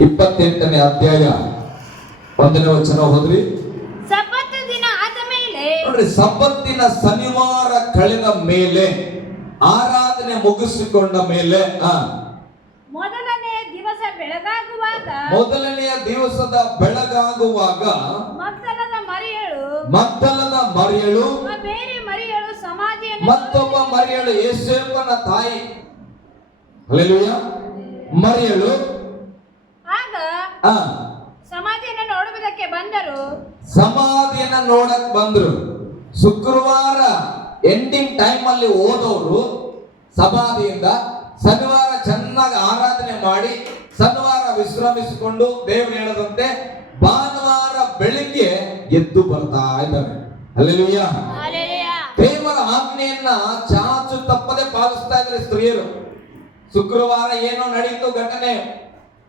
28ನೇ ಅಧ್ಯಾಯ 1ನೇ ವಚನ ಹೋದ್ರಿ. ಸಬ್ಬತ್ ದಿನ ಆದ ಮೇಲೆ ನೋಡ್ರಿ, ಸಬ್ಬತ್ತಿನ ಶನಿವಾರ ಕಳೆದ ಮೇಲೆ, ಆರಾಧನೆ ಮುಗಿಸಿಕೊಂಡ ಮೇಲೆ, ಮೊದಲನೆಯ ದಿವಸ ಬೆಳಗಾಗುವಾಗ ಮೊದಲನೆಯ ದಿವಸದ ಬೆಳಗಾಗುವಾಗ ಮಗ್ದಲದ ಮರಿಯಳು ಬೇರೆ ಮರಿಯಳು ಸಮಾಧಿಯನ್ನು ಮತ್ತೊಬ್ಬ ಮರಿಯಳು ಯೋಸೇಫನ ತಾಯಿ ಹಲ್ಲೆಲೂಯಾ ಮರಿಯಳು ಆಗ ಸಮಾಧಿಯನ್ನು ನೋಡುವುದಕ್ಕೆ ಬಂದರು. ಸಮಾಧಿಯನ್ನ ನೋಡಕ್ ಬಂದ್ರು. ಶುಕ್ರವಾರ ಎಂಡಿಂಗ್ ಟೈಮ್ ಅಲ್ಲಿ ಹೋದವರು ಸಮಾಧಿಯಿಂದ ಶನಿವಾರ ಚೆನ್ನಾಗಿ ಆರಾಧನೆ ಮಾಡಿ ಶನಿವಾರ ವಿಶ್ರಮಿಸಿಕೊಂಡು ದೇವರು ಹೇಳದಂತೆ ಭಾನುವಾರ ಬೆಳಿಗ್ಗೆ ಎದ್ದು ಬರ್ತಾ ಇದ್ದಾರೆ. ಹಲ್ಲೆಲೂಯಾ. ದೇವರ ಆಜ್ಞೆಯನ್ನ ಚಾಚು ತಪ್ಪದೆ ಪಾಲಿಸ್ತಾ ಇದ್ದಾರೆ ಸ್ತ್ರೀಯರು. ಶುಕ್ರವಾರ ಏನೋ ನಡೀತು ಘಟನೆ,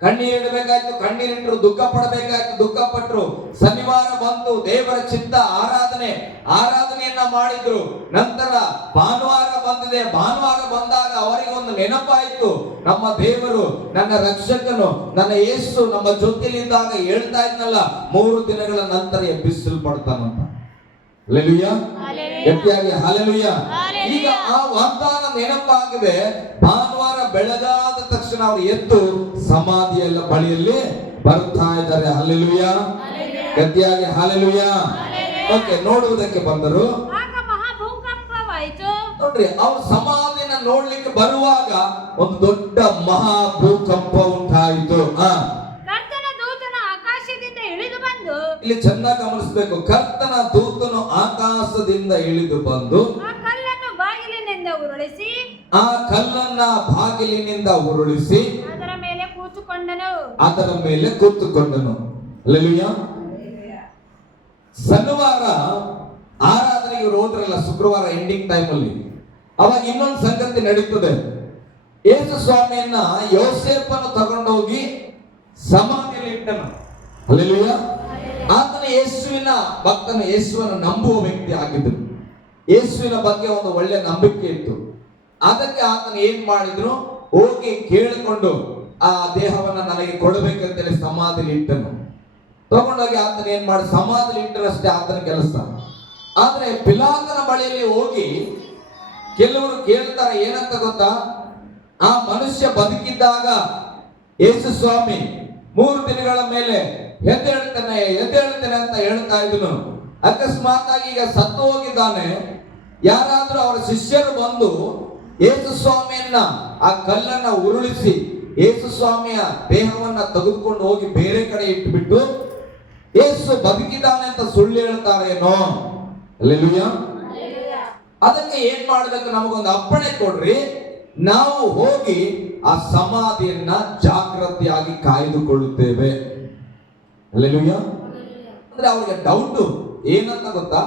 ಕಣ್ಣೀರಿಡಬೇಕಾಯ್ತು, ಕಣ್ಣೀರಿಟ್ಟರು, ದುಃಖ ಪಡಬೇಕಾಯ್ತು, ದುಃಖ ಪಟ್ಟರು. ಶನಿವಾರ ಬಂತು, ದೇವರ ಚಿತ್ತ ಆರಾಧನೆಯನ್ನ ಮಾಡಿದ್ರು. ನಂತರ ಭಾನುವಾರ ಬಂದಿದೆ. ಭಾನುವಾರ ಬಂದಾಗ ಅವರಿಗೆ ಒಂದು ನೆನಪಾಯಿತು, ನಮ್ಮ ದೇವರು, ನನ್ನ ರಕ್ಷಕನು, ನನ್ನ ಯೇಸು ನಮ್ಮ ಜೊತೆಲಿದ್ದಾಗ ಹೇಳ್ತಾ ಇದ್ನಲ್ಲ, 3 ದಿನಗಳ ನಂತರ ಎಬ್ಬಿಸಲ್ಪಡ್ತಾನಂತ. ಹಲ್ಲೆಲೂಯಾ. ಗಟ್ಟಿಯಾಗಿ ಹಲ್ಲೆಲೂಯಾ. ಈಗ ಆ ವಾಗ್ದಾನ ನೆನಪಾಗಿದೆ. ಭಾನುವಾರ ಬೆಳಗಾದ ತಕ್ಷಣ ಅವರು ಎದ್ದು ಸಮಾಧಿಯ ಬಳಿಯಲ್ಲಿ ಬರ್ತಾ ಇದ್ದಾರೆ. ಹಲ್ಲೆಲೂಯಾ. ಗಟ್ಟಿಯಾಗಿ ಹಲ್ಲೆಲೂಯಾ. ಓಕೆ, ನೋಡುವುದಕ್ಕೆ ಬಂದರು. ನೋಡ್ರಿ, ಅವ್ರ ಸಮಾಧಿನ ನೋಡ್ಲಿಕ್ಕೆ ಬರುವಾಗ ಒಂದು ದೊಡ್ಡ ಮಹಾ ಭೂಕಂಪ ಉಂಟಾಯಿತು. ಇಲ್ಲಿ ಚೆನ್ನಾಗಿ ಗಮನಿಸಬೇಕು. ಕರ್ತನ ದೂತನು ಆಕಾಶದಿಂದ ಇಳಿದು ಬಂದು ಆ ಕಲ್ಲನ್ನ ಬಾಗಿಲಿನಿಂದ ಉರುಳಿಸಿ ಅದರ ಮೇಲೆ ಕೂತುಕೊಂಡನು. ಹಲ್ಲೆಲೂಯಾ. ಶನಿವಾರ ಆರಾಧನೆಗೆ ಹೋದ್ರಲ್ಲ, ಶುಕ್ರವಾರ ಎಂಡಿಂಗ್ ಟೈಮ್ ಅಲ್ಲಿ, ಅವಾಗ ಇನ್ನೊಂದು ಸಂಗತಿ ನಡೀತದೆ. ಯೇಸು ಸ್ವಾಮಿಯನ್ನ ಯೋಸೇಫನು ತಗೊಂಡೋಗಿ ಸಮಾಧಿಯಲ್ಲಿ ಇಟ್ಟನು. ಹಲ್ಲೆಲೂಯಾ. ಆತನ ಯೇಸುವಿನ ಭಕ್ತನು, ಯೇಸುವನ್ನು ನಂಬುವ ವ್ಯಕ್ತಿ ಆಗಿದ್ದನು. ಯೇಸುವಿನ ಬಗ್ಗೆ ಒಂದು ಒಳ್ಳೆ ನಂಬಿಕೆ ಇತ್ತು. ಅದಕ್ಕೆ ಆತನ ಏನ್ ಮಾಡಿದ್ರು, ಹೋಗಿ ಕೇಳಿಕೊಂಡು ಆ ದೇಹವನ್ನ ನನಗೆ ಕೊಡಬೇಕಂತೇಳಿ ಸಮಾಧಿಲಿ ಇಟ್ಟನು. ತಗೊಂಡೋಗಿ ಆತನ ಏನ್ ಮಾಡಿ ಸಮಾಧಿಲಿ ಇಟ್ಟರಷ್ಟೇ ಆತನ ಕೆಲಸ. ಆದ್ರೆ ಪಿಲಾತನ ಬಳಿಯಲ್ಲಿ ಹೋಗಿ ಕೆಲವರು ಕೇಳ್ತಾರೆ, ಏನಂತ ಗೊತ್ತಾ, ಆ ಮನುಷ್ಯ ಬದುಕಿದ್ದಾಗ ಯೇಸು ಸ್ವಾಮಿ 3 ದಿನಗಳ ಮೇಲೆ ಎದ್ದೇಳ್ತೇನೆ ಅಂತ ಹೇಳ್ತಾ ಇದ್ದನು. ಅಕಸ್ಮಾತ್ ಆಗಿ ಈಗ ಸತ್ತು ಹೋಗಿದ್ದಾನೆ. ಯಾರಾದ್ರೂ ಅವರ ಶಿಷ್ಯರು ಬಂದು ಯೇಸು ಸ್ವಾಮಿಯನ್ನ ಆ ಕಲ್ಲನ್ನ ಉರುಳಿಸಿ ಯೇಸು ಸ್ವಾಮಿಯ ದೇಹವನ್ನ ತೆಗೆದುಕೊಂಡು ಹೋಗಿ ಬೇರೆ ಕಡೆ ಇಟ್ಟುಬಿಟ್ಟು ಯೇಸು ಬದುಕಿದ್ದಾನೆ ಅಂತ ಸುಳ್ಳು ಹೇಳ್ತಾರೇನೋ. ಹಲ್ಲೆಲೂಯಾ. ಅದಕ್ಕೆ ಏನ್ ಮಾಡ್ಬೇಕು, ನಮಗೊಂದು ಅಪ್ಪಣೆ ಕೊಡ್ರಿ, ನಾವು ಹೋಗಿ ಆ ಸಮಾಧಿಯನ್ನ ಜಾಗೃತಿಯಾಗಿ ಕಾಯ್ದುಕೊಳ್ಳುತ್ತೇವೆ. ಹಲ್ಲೆಲೂಯಾ. ಅಂದ್ರೆ ಅವ್ರಿಗೆ ಡೌಟ್ ಏನಂತ ಗೊತ್ತಾ,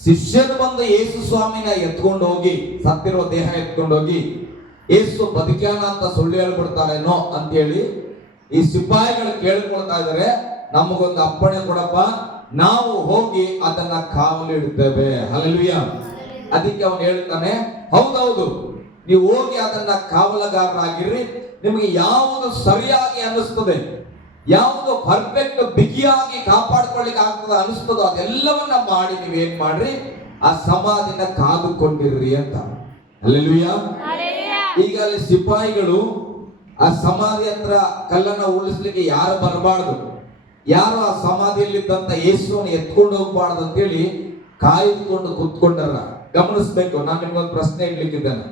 ಶಿಷ್ಯರು ಬಂದು ಯೇಸು ಸ್ವಾಮಿನ ಎತ್ಕೊಂಡು ಹೋಗಿ, ಸತ್ತಿರೋ ದೇಹ ಎತ್ಕೊಂಡು ಹೋಗಿ ಯೇಸು ಬದುಕ್ಯಾನ ಅಂತ ಸುಳ್ಳು ಹೇಳ್ಬಿಡ್ತಾರೇನೋ ಅಂತೇಳಿ ಈ ಸಿಪಾಯಿಗಳು ಕೇಳ್ಕೊಳ್ತಾ ಇದಾರೆ. ನಮಗೊಂದು ಅಪ್ಪಣೆ ಕೊಡಪ್ಪ, ನಾವು ಹೋಗಿ ಅದನ್ನ ಕಾವಲು ಇಡ್ತೇವೆ. ಹಲ್ಲೆಲೂಯಾ. ಅದಕ್ಕೆ ಅವನು ಹೇಳ್ತಾನೆ, ಹೌದೌದು, ನೀವು ಹೋಗಿ ಅದನ್ನ ಕಾವಲುಗಾರರಾಗಿರ್ರಿ. ನಿಮಗೆ ಯಾವುದು ಸರಿಯಾಗಿ ಅನಿಸ್ತದೆ, ಯಾವುದು ಪರ್ಫೆಕ್ಟ್ ಬಿಗಿಯಾಗಿ ಕಾಪಾಡ್ಕೊಳ್ಳಿಕ್ಕೆ ಆಗ್ತದೆ ಅನಿಸ್ತದೋ ಅದೆಲ್ಲವನ್ನ ಮಾಡಿ ನೀವೇನ್ ಮಾಡ್ರಿ, ಆ ಸಮಾಧಿನ ಕಾದುಕೊಂಡಿರ್ರಿ ಅಂತ. ಹಲ್ಲೆಲೂಯಾ. ಈಗ ಅಲ್ಲಿ ಸಿಪಾಯಿಗಳು ಆ ಸಮಾಧಿ ಹತ್ರ ಕಲ್ಲನ್ನ ಉಳಿಸ್ಲಿಕ್ಕೆ ಯಾರು ಬರಬಾರ್ದು, ಯಾರು ಆ ಸಮಾಧಿಯಲ್ಲಿದ್ದಂತ ಯೇಸುವನ್ನು ಎತ್ಕೊಂಡು ಹೋಗ್ಬಾರ್ದು ಅಂತೇಳಿ ಕಾಯ್ದುಕೊಂಡು ಕೂತ್ಕೊಂಡಾರ. ಗಮನಿಸ್ಬೇಕು. ನಾನು ನಿಮ್ಗೊಂದು ಪ್ರಶ್ನೆ ಇಡ್ಲಿಕ್ಕಿದ್ದೇನೆ.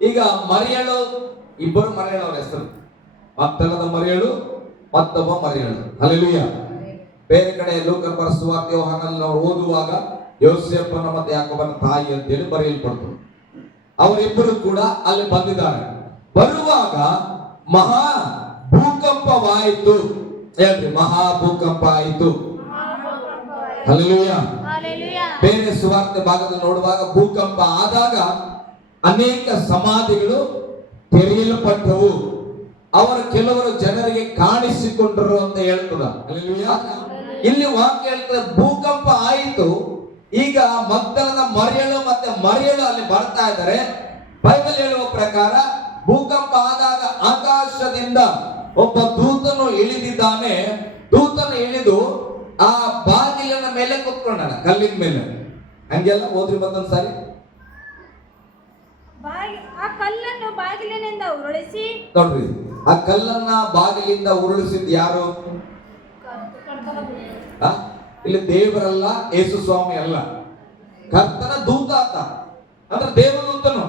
ಈಗ ಮರಿಯಳು, ಇಬ್ಬರು ಮರಿಯಳವ್ರ ಹೆಸರು, ಮಗ್ದಲದ ಮರಿಯಳು, ಮತ್ತೊಬ್ಬ ಮರಿಯಳು. ಹಲ್ಲೆಲೂಯಾ. ಬೇರೆ ಕಡೆ ಲೂಕನ ಬರೆಸುವಾರ್ತೆ ಯೋಹಾನನಲ್ಲಿ ನಾವು ಓದುವಾಗ ಯೋಸೇಫನ ಮತ್ತೆ ಯಾಕೋಬನ ತಾಯಿ ಅಂತೇಳಿ ಬರೆಯಲ್ಪಡ್ತು. ಅವರಿಬ್ಬರು ಕೂಡ ಅಲ್ಲಿ ಬಂದಿದ್ದಾರೆ. ಬರುವಾಗ ಮಹಾ ಭೂಕಂಪವಾಯಿತು. ಹೇಳ್ರಿ, ಮಹಾ ಭೂಕಂಪ ಆಯಿತು. ಹಲ್ಲೆಲೂಯಾ. ಬೇರೆ ಸುವಾರ್ತೆ ಭಾಗದಲ್ಲಿ ನೋಡುವಾಗ ಭೂಕಂಪ ಆದಾಗ ಅನೇಕ ಸಮಾಧಿಗಳು ತೆರೆಯಲ್ಪಟ್ಟವು. ಅವರು ಕೆಲವರು ಜನರಿಗೆ ಕಾಣಿಸಿಕೊಂಡರು ಅಂತ ಹೇಳ್ತದ. ಇಲ್ಲಿ ವಾಕ್ಯ ಹೇಳ್ತದೆ, ಭೂಕಂಪ ಆಯಿತು. ಈಗ ಮಗ್ದಲದ ಮರಿಯಳು ಮತ್ತೆ ಮರಿಯಳು ಅಲ್ಲಿ ಬರ್ತಾ ಇದ್ದಾರೆ. ಬೈಬಲ್ ಹೇಳುವ ಪ್ರಕಾರ ಭೂಕಂಪ ಆದಾಗ ಆಕಾಶದಿಂದ ಒಬ್ಬ ಇಳಿದಿದ್ದಾನೆ. ದೂತನು ಇಳಿದು ಆ ಬಾಗಿಲಿನ ಮೇಲೆ ಕುತ್ಕೊಂಡಾನ, ಕಲ್ಲಿನ ಮೇಲೆ. ಹಂಗೆಲ್ಲ ಓದ್ರಿ ಮತ್ತೊಂದು ಸಾರಿ. ಆ ಕಲ್ಲನ್ನು ಬಾಗಿಲಿನಿಂದ ಉರುಳಿಸಿ, ನೋಡ್ರಿ, ಆ ಕಲ್ಲನ್ನ ಬಾಗಿಲಿಂದ ಉರುಳಿಸಿದ್ ಯಾರು? ಇಲ್ಲಿ ದೇವರಲ್ಲ, ಯೇಸು ಸ್ವಾಮಿ ಅಲ್ಲ, ಕರ್ತನ ದೂತ ಆತ. ಅಂದ್ರೆ ದೇವದೂತನು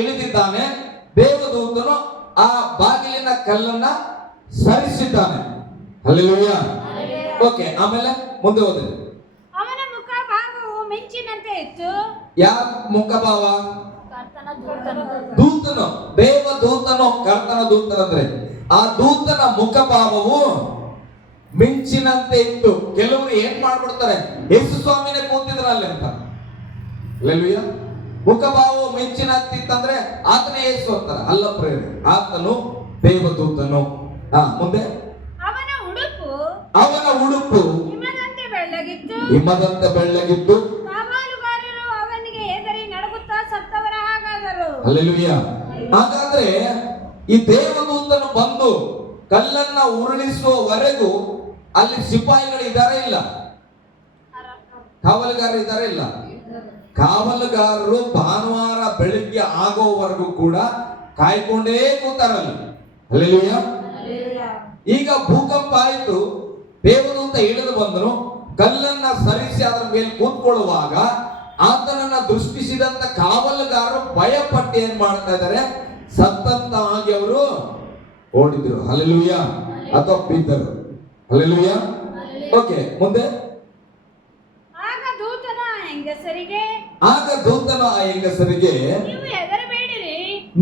ಇಳಿದಿದ್ದಾನೆ. ದೇವದೂತನು ಆ ಬಾಗಿಲಿನ ಕಲ್ಲನ್ನ ಸರಿಸಿದ್ದಾನೆ. ಹಲ್ಲೆಲೂಯಾ. ಓಕೆ, ಆಮೇಲೆ ಮುಂದೆ ಹೋದ್ರಿ. ಅವನ ಮುಖಭಾವವು ಮಿಂಚಿನಂತೆ ಇತ್ತು. ಯಾರ ಮುಖಭಾವ? ದೂತನು, ದೇವದೂತನು, ಕರ್ತನ ದೂತನಂದ್ರೆ ಆ ದೂತನ ಮುಖಭಾವವು ಮಿಂಚಿನಂತೆ ಇತ್ತು. ಕೆಲವರು ಏನ್ ಮಾಡ್ಬಿಡ್ತಾರೆ, ಯೇಸು ಸ್ವಾಮಿನೇ ಕೂತಿದ್ರಲ್ಲಿ ಅಂತ. ಹಲ್ಲೆಲೂಯಾ. ಮುಖಭಾವವು ಮಿಂಚಿನಂತಿತ್ತಂದ್ರೆ ಆತನೇ ಯೇಸು ಅಂತಾರ. ಅಲ್ಲ ಪ್ರೇರೆ, ಆತನು ದೇವದೂತನು. ಮುಂದೆ ಅವನ ಉಡುಪು ಹಿಮದಂತೆ ಬೆಳ್ಳಗಿತ್ತು. ಕಾವಲುಗಾರರು ಅವನಿಗೆ ಎದುರಿ ನಡುಗುತ್ತಾ ಸತ್ತವರ ಹಾಗಾದರು. ಹಲ್ಲೆಲೂಯಾ. ಹಾಗಾದ್ರೆ ಈ ದೇವದೂತನು ಬಂದು ಕಲ್ಲನ್ನ ಉರುಳಿಸುವವರೆಗೂ ಅಲ್ಲಿ ಸಿಪಾಯಿಗಳು ಇದಾರೆ ಇಲ್ಲ? ಕಾವಲುಗಾರರು ಇದಾರೆ ಇಲ್ಲ? ಕಾವಲುಗಾರರು ಭಾನುವಾರ ಬೆಳಿಗ್ಗೆ ಆಗೋವರೆಗೂ ಕೂಡ ಕಾಯ್ಕೊಂಡೇ ಕೂತಾರಲ್ಲ. ಹಲ್ಲೆಲೂಯಾ. ಈಗ ಭೂಕಂಪ ಆಯ್ತು, ದೇವದೂತ ಇಳಿದು ಬಂದನು, ಕಲ್ಲನ್ನ ಸರಿಸಿ ಅದರ ಮೇಲೆ ಕೂತ್ಕೊಳ್ಳುವಾಗ ಆತನನ್ನ ದೃಷ್ಟಿಸಿದಂತ ಕಾವಲುಗಾರರು ಭಯಪಟ್ಟು ಏನ್ ಮಾಡ್ತಾ ಇದ್ದಾರೆ, ಸತ್ತಂತ ಆಗಿ ಅವರು ಓಡಿದ್ರು. ಹಲ್ಲೆಲೂಯಾ. ಅಥವಾ ಬಿದ್ದರು. ಹಲ್ಲೆಲೂಯಾ. ಓಕೆ, ಮುಂದೆ. ಆಗ ದೂತನು ಆ ಹೆಂಗಸರಿಗೆ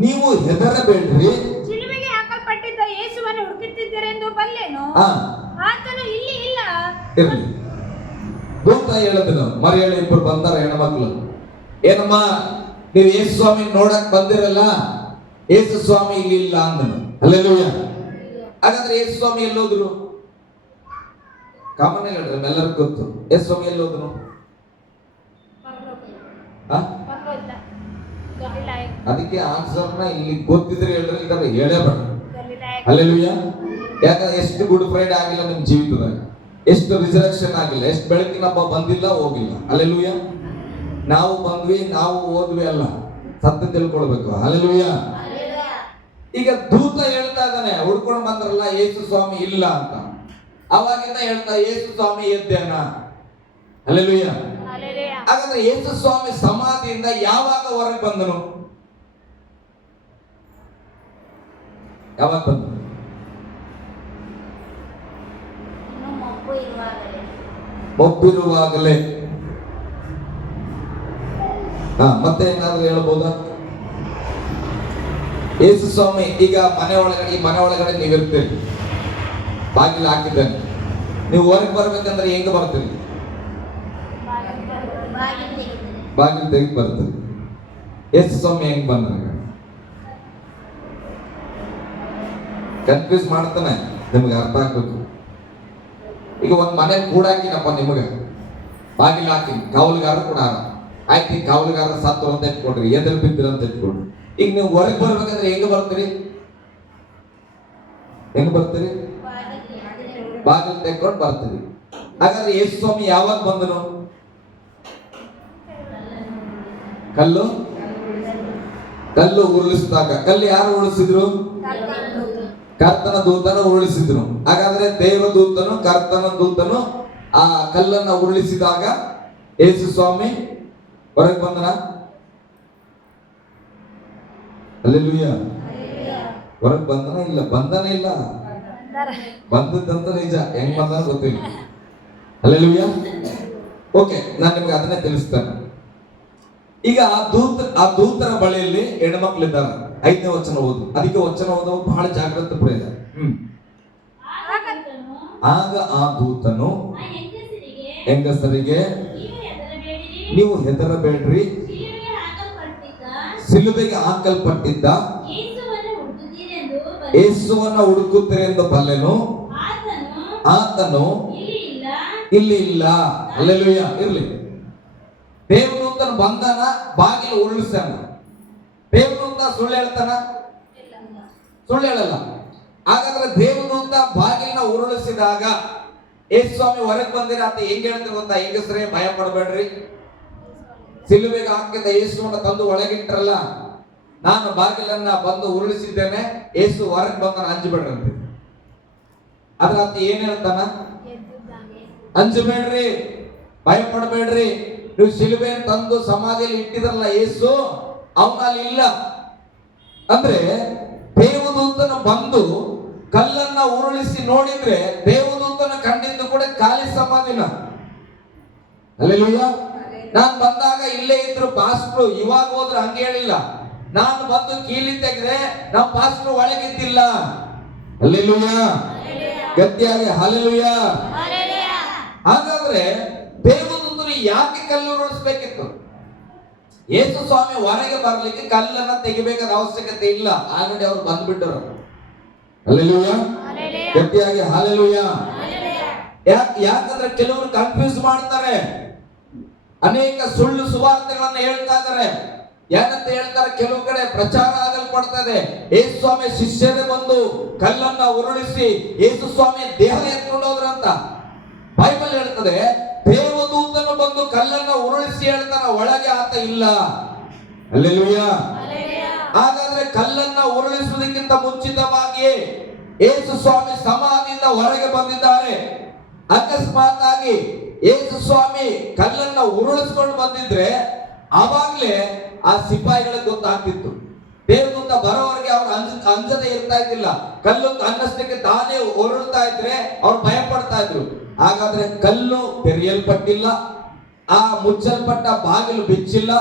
ನೀವು ಹೆದರಬೇಡ್ರಿ, ಶಿಲುಬೆಗೆ ಹಾಕಲ್ಪಟ್ಟಿದ್ದ ಯೇಸುವನ್ನು ಹುಡುಕುತ್ತಿದ್ದೀರೆಂದು ಬಲ್ಲೆನು. ಆತನು ಇಲ್ಲಿ ಇಲ್ಲ. ಇರಲಿ. ದೂತ ಹೇಳಿದನು, ಮರಿಯಳು ಇಬ್ಬರು ಬಂದಾರ ಹೆಣ್ಮಕ್ಳು. ಏನಮ್ಮ, ನೀವು ಯೇಸು ಸ್ವಾಮಿ ನೋಡಕ್ ಬಂದಿರಲ್ಲ, ಯೇಸು ಸ್ವಾಮಿ ಇಲ್ಲಿ ಇಲ್ಲ ಅಂದನು. ಹಲ್ಲೆಲೂಯಾ. ಹಾಗಾದ್ರೆ ಯೇಸು ಸ್ವಾಮಿ ಎಲ್ಲೋದ್ರು? ಕಾಮನ್ ಹೇಳ್ರಿ, ಎಲ್ಲರಿಗೂ ಗೊತ್ತು. ಯೇಸು ಸ್ವಾಮಿ ಎಲ್ಲೋದ್ರು? ಅದಕ್ಕೆ ಆನ್ಸರ್ನ ಇಲ್ಲಿ ಗೊತ್ತಿದ್ರೆ ಹೇಳ್ರಿ, ಇದ್ದಾರೆ ಹೇಳೇ ಬೇಡ. ಹಲ್ಲೆಲೂಯಾ. ಯಾಕಂದ್ರೆ ಎಷ್ಟು ಗುಡ್ ಫ್ರೈಡೆ ಆಗಿಲ್ಲ ನಿಮ್ ಜೀವಿತದಾಗ, ಎಷ್ಟು ರಿಸರೆಕ್ಷನ್ ಆಗಿಲ್ಲ, ಎಷ್ಟು ಬೆಳಕಿನ ಹಬ್ಬ ಬಂದಿಲ್ಲ, ಹೋಗಿಲ್ಲ. ಹಲ್ಲೆಲೂಯಾ. ನಾವು ಬಂದ್ವಿ, ನಾವು ಓದ್ವಿ ಅಲ್ಲ, ಸತ್ಯ ತಿಳ್ಕೊಳ್ಬೇಕು. ಹಲ್ಲೆಲೂಯಾ. ಈಗ ದೂತ ಹೇಳ್ತಾ ಇದ್ದಾನೆ, ಹುಡ್ಕೊಂಡು ಬಂದ್ರಲ್ಲ ಯೇಸು ಸ್ವಾಮಿ ಇಲ್ಲ ಅಂತ. ಅವಾಗಿಂದ ಹೇಳ್ತಾ, ಯೇಸು ಸ್ವಾಮಿ ಎದ್ದೇನ. ಹಲ್ಲೆಲೂಯಾ. ಹಾಗಾದ್ರೆ ಯೇಸು ಸ್ವಾಮಿ ಸಮಾಧಿಯಿಂದ ಯಾವಾಗ ಹೊರಗೆ ಬಂದನು? ಯಾವಾಗ ಬಂದನು? ಮೊಬ್ಬಿರುವಾಗಲೇ. ಮತ್ತೆ ಏನಾದ್ರು ಹೇಳ್ಬೋದಾ? ಯೇಸು ಸ್ವಾಮಿ ಈಗ ಮನೆ ಒಳಗಡೆ ನೀವಿರ್ತೀರಿ, ಬಾಗಿಲು ಹಾಕಿದ್ದೇನೆ, ನೀವು ಹೊರಗೆ ಬರ್ಬೇಕಂದ್ರೆ ಹೆಂಗ ಬರ್ತೀರಿ? ಬಾಗಿಲು ತೆಗೆದು ಬರ್ತೀರಿ. ಯೇಸು ಸ್ವಾಮಿ ಹೆಂಗ್ ಬಂದ್ರೆ ಕನ್ಫ್ಯೂಸ್ ಮಾಡ್ತಾನೆ, ನಿಮ್ಗೆ ಅರ್ಥ ಆಗ್ಬೇಕು. ಈಗ ಒಂದ್ ಮನೆ ಕೂಡಾಕಿನಪ್ಪ, ನಿಮಗೆ ಬಾಗಿಲು ಹಾಕಿ, ಕಾವಲುಗಾರ ಕೂಡ ಆಯ್ತು, ಕಾವಲುಗಾರ ಸತ್ತು ಅಂತ ಇಟ್ಕೊಡ್ರಿ, ಎದುರು ಬಿದ್ದಿರ ಅಂತ ಇಟ್ಕೊಡ್ರಿ. ಈಗ ನೀವು ಹೊರಗೆ ಬರ್ಬೇಕಂದ್ರೆ ಹೆಂಗ ಬರ್ತೀರಿ? ಬಾಗಿಲು ತೆಕ್ಕೊಂಡು ಬರ್ತೀರಿ. ಹಾಗಾದ್ರೆ ಯೇಸು ಸ್ವಾಮಿ ಯಾವಾಗ ಬಂದನು? ಕಲ್ಲು ಉರುಳಿಸಿದಾಗ. ಕಲ್ಲು ಯಾರು ಉರುಳಿಸಿದ್ರು? ಕರ್ತನ ದೂತನು ಉರುಳಿಸಿದ್ರು. ಹಾಗಾದ್ರೆ ದೇವದೂತನು, ಕರ್ತನ ದೂತನು ಆ ಕಲ್ಲನ್ನ ಉರುಳಿಸಿದಾಗ ಯೇಸು ಸ್ವಾಮಿ ಹೊರಗೆ ಬಂದನ? ಹಲ್ಲೆಲೂಯಾ. ಹೊರಗೆ ಬಂದನ ಇಲ್ಲ? ಬಂದನೇ ಇಲ್ಲ. ಬಂದದ್ದಂತ ನಿಜ, ಹೆಂಗ್ ಬಂದ ಗೊತ್ತಿಲ್ಲ. ಹಲ್ಲೆಲೂಯಾ. ಓಕೆ, ನಾನು ನಿಮ್ಗೆ ಅದನ್ನೇ ತಿಳಿಸ್ತೇನೆ. ಈಗ ಆ ದೂತರ ಬಳಿಯಲ್ಲಿ ಹೆಣ್ಮಕ್ಳಿದ್ದಾರೆ. 5ನೇ ವಚನ ಓದು. ಅದಕ್ಕೆ ವಚನ ಓದೋರು ಬಹಳ ಜಾಗ್ರತೆ ಪ್ರೇರ. ಆಗ ಆ ದೂತನು ಹೆಂಗಸರಿಗೆ ನೀವು ಹೆದರಬೇಡ್ರಿ, ಸಿಲುಬೆಗೆ ಹಾಕಲ್ಪಟ್ಟಿದ್ದ ಯೇಸುವನ್ನು ಹುಡುಕುತ್ತೀರೆಂದು ಬಲ್ಲೆನು. ಆತನು ಇಲ್ಲಿ ಇಲ್ಲ. ಹಲ್ಲೆಲೂಯಾ. ಇರ್ಲಿ. ದೇವದೂತನು ಬಂದನ, ಬಾಗಿಲು ಉರುಳಿಸ್ತಾನ. ದೇವದೂತ ಸುಳ್ಳು ಹೇಳ್ತಾನ? ಸುಳ್ಳು ಹೇಳಲ್ಲ. ಹಾಗಾದ್ರೆ ದೇವದೂತ ಬಾಗಿಲನ್ನ ಉರುಳಿಸಿದಾಗ ಯೇಸು ಸ್ವಾಮಿ ಹೊರಗೆ ಬಂದಿರ ಅಂತ ಹೆಂಗ್ ಹೇಳ್ತಾರೆ ಗೊತ್ತಾ? ಹೆಂಗಸ್ರೇ ಭಯ ಪಡಬೇಡ್ರಿ, ಸಿಲುಬೆಗೆ ಹಾಕಿದ ಯೇಸುವನ್ನ ತಂದು ಒಳಗಿಟ್ರಲ್ಲ, ನಾನು ಬಾಗಿಲನ್ನ ಬಂದು ಉರುಳಿಸಿದ್ದೇನೆ, ಯೇಸು ಹೊರಗೆ ಬಂದ ಅಂಜಬೇಡ್ರಿ ಅಂತ. ಅದ್ರ ಅಂತ ಏನ್ ಹೇಳ್ತಾನ? ಅಂಜಬೇಡ್ರಿ, ಭಯ ಪಡಬೇಡ್ರಿ, ನೀವು ಸಿಲುಬೆ ತಂದು ಸಮಾಧಿಯಲ್ಲಿ ಇಟ್ಟಿದ್ರಲ್ಲ ಯೇಸು, ಅವನಲ್ಲಿ ಇಲ್ಲ ಅಂದ್ರೆ ದೇವದೂತನ ಬಂದು ಕಲ್ಲನ್ನ ಉರುಳಿಸಿ ನೋಡಿದ್ರೆ ದೇವದೂತನ ಕಂಡಿದ್ದು ಕೂಡ ಖಾಲಿ ಸಮಾಧಿನ. ಅಲ್ಲೆಲ್ಲೂಯ್ಯ. ನಾನ್ ಬಂದಾಗ ಇಲ್ಲೇ ಇದ್ರು ಪಾಸ್ಟ್ರು, ಇವಾಗ ಹೋದ್ರೆ ಹಂಗೆ ಹೇಳಿಲ್ಲ. ನಾನು ಬಂದು ಕೀಲಿ ತೆಗೆದೆ, ನಮ್ಮ ಪಾಸ್ಟ್ರು ಒಳಗಿದ್ದಿಲ್ಲ. ಅಲ್ಲೆಲ್ಲೂಯ್ಯ, ಗಟ್ಟಿಯಾಗಿ ಹಲ್ಲೆಲೂಯ್ಯ. ಹಾಗಾದ್ರೆ ದೇವದೂತರು ಯಾಕೆ ಕಲ್ಲು ಉರುಳಿಸ್ಬೇಕಿತ್ತು? ಯೇಸು ಸ್ವಾಮಿ ಹೊರಗೆ ಬರ್ಲಿಕ್ಕೆ ಕಲ್ಲನ್ನ ತೆಗಿಬೇಕಾದ ಅವಶ್ಯಕತೆ ಇಲ್ಲ, ಆಲ್ರೆಡಿ ಅವ್ರು ಬಂದ್ಬಿಟ್ಟರು. ಹಲ್ಲೆಲೂಯ್ಯ, ಗಟ್ಟಿಯಾಗಿ ಹಲ್ಲೆಲೂಯ್ಯ. ಯಾಕಂದ್ರೆ ಕೆಲವರು ಕನ್ಫ್ಯೂಸ್ ಮಾಡ್ತಾರೆ, ಅನೇಕ ಸುಳ್ಳು ಸುವಾರ್ತೆಗಳನ್ನ ಹೇಳ್ತಾ ಇದ್ದಾರೆ. ಏನಂತ ಹೇಳ್ತಾರೆ? ಕೆಲವು ಕಡೆ ಪ್ರಚಾರ ಆಗಲ್ಪಡ್ತದೆ, ಯೇಸು ಸ್ವಾಮಿ ಶಿಷ್ಯರೇ ಬಂದು ಕಲ್ಲನ್ನ ಉರುಳಿಸಿ ಯೇಸು ಸ್ವಾಮಿ ದೇಹ ಎತ್ಕೊಂಡು ಹೋದ್ರಂತ. ಬೈಬಲ್ ಹೇಳ್ತದೆ ದೇವದೂತನು ಬಂದು ಕಲ್ಲನ್ನ ಉರುಳಿಸಿ ಹೇಳ್ತಾನ, ಒಳಗೆ ಆತ ಇಲ್ಲ. ಹಲ್ಲೆಲೂಯ್ಯ. ಹಾಗಾದ್ರೆ ಕಲ್ಲನ್ನ ಉರುಳಿಸುವುದಕ್ಕಿಂತ ಮುಂಚಿತವಾಗಿ ಯೇಸು ಸ್ವಾಮಿ ಸಮಾಧಿಯಿಂದ ಹೊರಗೆ ಬಂದಿದ್ದಾರೆ. ಅಕಸ್ಮಾತ್ ಆಗಿ ಯೇಸು ಸ್ವಾಮಿ ಕಲ್ಲನ್ನ ಉರುಳಿಸ್ಕೊಂಡು ಬಂದಿದ್ರೆ ಆವಾಗ್ಲೇ ಆ ಸಿಪಾಯಿಗಳಿಗೆ ಗೊತ್ತಾಗ್ತಿತ್ತು. ದೇವದೂತ ಬರೋವರೆಗೆ ಅವ್ರು ಅಂಜದೆ ಇರ್ತಾ ಇದ್ದಿಲ್ಲ. ಕಲ್ಲು ಅನ್ನಷ್ಟಕ್ಕೆ ತಾನೇ ಉರುಳ್ತಾ ಇದ್ರೆ ಅವ್ರು ಭಯ ಪಡ್ತಾ ಇದ್ರು. ಹಾಗಾದ್ರೆ ಕಲ್ಲು ತೆರೆಯಲ್ಪಟ್ಟಿಲ್ಲ, ಆ ಮುಚ್ಚಲ್ಪಟ್ಟ ಬಾಗಿಲು ಬಿಚ್ಚಿಲ್ಲ,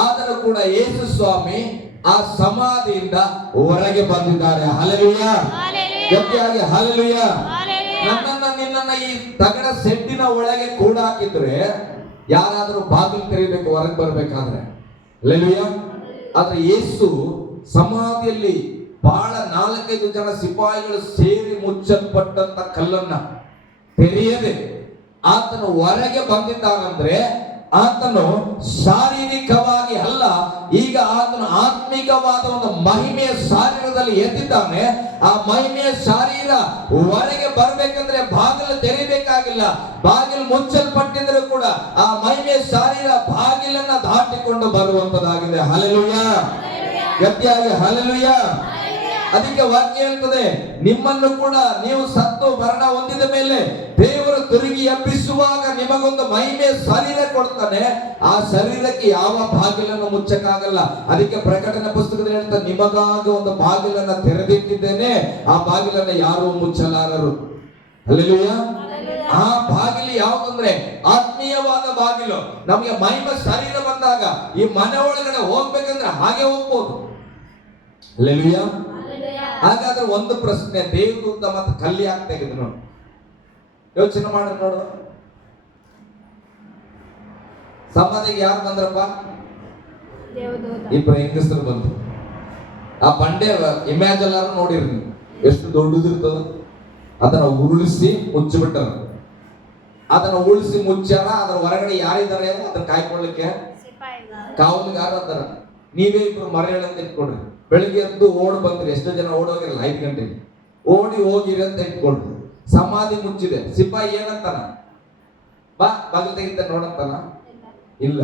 ಆದರೂ ಕೂಡ ಯೇಸು ಸ್ವಾಮಿ ಆ ಸಮಾಧಿಯಿಂದ ಹೊರಗೆ ಬಂದಿದ್ದಾರೆ. ಹಲ್ಲೆಲೂಯ್ಯ, ಗಟ್ಟಿಯಾಗಿ ಹಲ್ಲೆಲೂಯ್ಯ. ನನ್ನನ್ನ ನಿನ್ನನ್ನ ಈ ತಗಡ ಸೆಡ್ಡಿನ ಒಳಗೆ ಕೂಡ ಹಾಕಿದ್ರೆ ಯಾರಾದ್ರೂ ಬಾಗಿಲು ತೆರೀಬೇಕು ಹೊರಗೆ ಬರ್ಬೇಕಾದ್ರೆ. ಹಲ್ಲೆಲೂಯ್ಯ. ಆದ್ರೆ ಯೇಸು ಸಮಾಧಿಯಲ್ಲಿ ಬಹಳ 4-5 ಜನ ಸಿಪಾಯಿಗಳು ಸೇರಿ ಮುಚ್ಚಲ್ಪಟ್ಟಂತ ಕಲ್ಲನ್ನ ತೆರೆಯದೆ ಆತನು ಹೊರಗೆ ಬಂದಿದ್ದಾನಂದ್ರೆ ಆತನು ಶಾರೀರಿಕವಾಗಿ ಅಲ್ಲ, ಈಗ ಆತನು ಆತ್ಮಿಕವಾದ ಒಂದು ಮಹಿಮೆಯ ಶಾರೀರದಲ್ಲಿ ಎದ್ದಿದ್ದಾನೆ. ಆ ಮಹಿಮೆಯ ಶಾರೀರ ಹೊರಗೆ ಬರ್ಬೇಕಂದ್ರೆ ಬಾಗಿಲು ತೆರಿಬೇಕಾಗಿಲ್ಲ, ಬಾಗಿಲು ಮುಚ್ಚಲ್ಪಟ್ಟಿದ್ರು ಕೂಡ ಆ ಮಹಿಮೆಯ ಶಾರೀರ ಬಾಗಿಲನ್ನ ದಾಟಿಕೊಂಡು ಬರುವಂತದಾಗಿದೆ. ಹಲ್ಲೆಲೂಯ್ಯ, ಗಟ್ಟಿಯಾಗಿ ಹಲ್ಲೆಲೂಯ್ಯ. ಅದಕ್ಕೆ ವಾಕ್ಯ ಹೇಳ್ತದೆ, ನಿಮ್ಮನ್ನು ಕೂಡ ನೀವು ಸತ್ತು ಮರಣ ಹೊಂದಿದ ಮೇಲೆ ದೇವರು ತಿರುಗಿ ಎಬ್ಬಿಸುವಾಗ ನಿಮಗೊಂದು ಮಹಿಮೆ ಶರೀರ ಕೊಡ್ತಾನೆ. ಆ ಶರೀರಕ್ಕೆ ಯಾವ ಬಾಗಿಲನ್ನು ಮುಚ್ಚಕ್ಕಾಗಲ್ಲ. ಅದಕ್ಕೆ ಪ್ರಕಟಣೆ ಪುಸ್ತಕದಲ್ಲಿ ಹೇಳ್ತಾರೆ, ನಿಮಗಾಗಿ ಒಂದು ಬಾಗಿಲನ್ನ ತೆರೆದಿಟ್ಟಿದ್ದೇನೆ, ಆ ಬಾಗಿಲನ್ನ ಯಾರು ಮುಚ್ಚಲಾರರು. ಹಲ್ಲೆಲೂಯ್ಯ. ಆ ಬಾಗಿಲು ಯಾವುದಂದ್ರೆ ಆತ್ಮೀಯವಾದ ಬಾಗಿಲು. ನಮಗೆ ಮಹಿಮೆ ಶರೀರ ಬಂದಾಗ ಈ ಮನೆ ಒಳಗಡೆ ಹೋಗ್ಬೇಕಂದ್ರೆ ಹಾಗೆ ಹೋಗ್ಬೋದು. ಹಲ್ಲೆಲೂಯ್ಯ. ಹಾಗಾದ್ರೆ ಒಂದು ಪ್ರಶ್ನೆ, ದೇವದೂತ ಮತ್ತೆ ಕಲ್ಲು ಯಾಕೆ ತೆಗೆದು ನೋಡಿ? ಯೋಚನೆ ಮಾಡಿ ನೋಡು. ಸಮಾಧಿಗೆ ಯಾರು ಬಂದ್ರಪ್ಪ? ಇಬ್ಬರು ಹೆಂಗಸರು ಬಂದ್ರು. ಆ ಬಂಡೆ ಇಮ್ಯಾಜ್ ನೋಡಿರಿ ಎಷ್ಟು ದೊಡ್ಡದಿರ್ತದ. ಅದನ್ನ ಉರುಳಿಸಿ ಮುಚ್ಚಿಬಿಟ್ಟಾರ. ಅದನ್ನ ಉಳಿಸಿ ಮುಚ್ಚಾರ. ಅದ್ರ ಹೊರಗಡೆ ಯಾರಿದ್ದಾರೆ ಅದನ್ನ ಕಾಯ್ಕೊಳ್ಳಿಕ್ಕೆ ಕಾವಲುಗಾರ ಅದಾರ. ನೀವೇ ಇಬ್ರು ಮರೆಯಳಂತ ಇಟ್ಕೊಡ್ರಿ. ಬೆಳಿಗ್ಗೆ ಎದ್ದು ಓಡ್ ಬಂದ್ರಿ, ಎಷ್ಟೋ ಜನ ಓಡೋಗಿರಲ್ಲ, 5 ಗಂಟೆಗೆ ಓಡಿ ಹೋಗಿರಿ ಅಂತ ಇಟ್ಕೊಳ್ರಿ. ಸಮಾಧಿ ಮುಚ್ಚಿದೆ. ಸಿಪಾಯಿ ಏನಂತಾನ? ಬಾ ಬಾಗಿಲು ತೆಗಿತ ನೋಡಂತಾನ? ಇಲ್ಲ.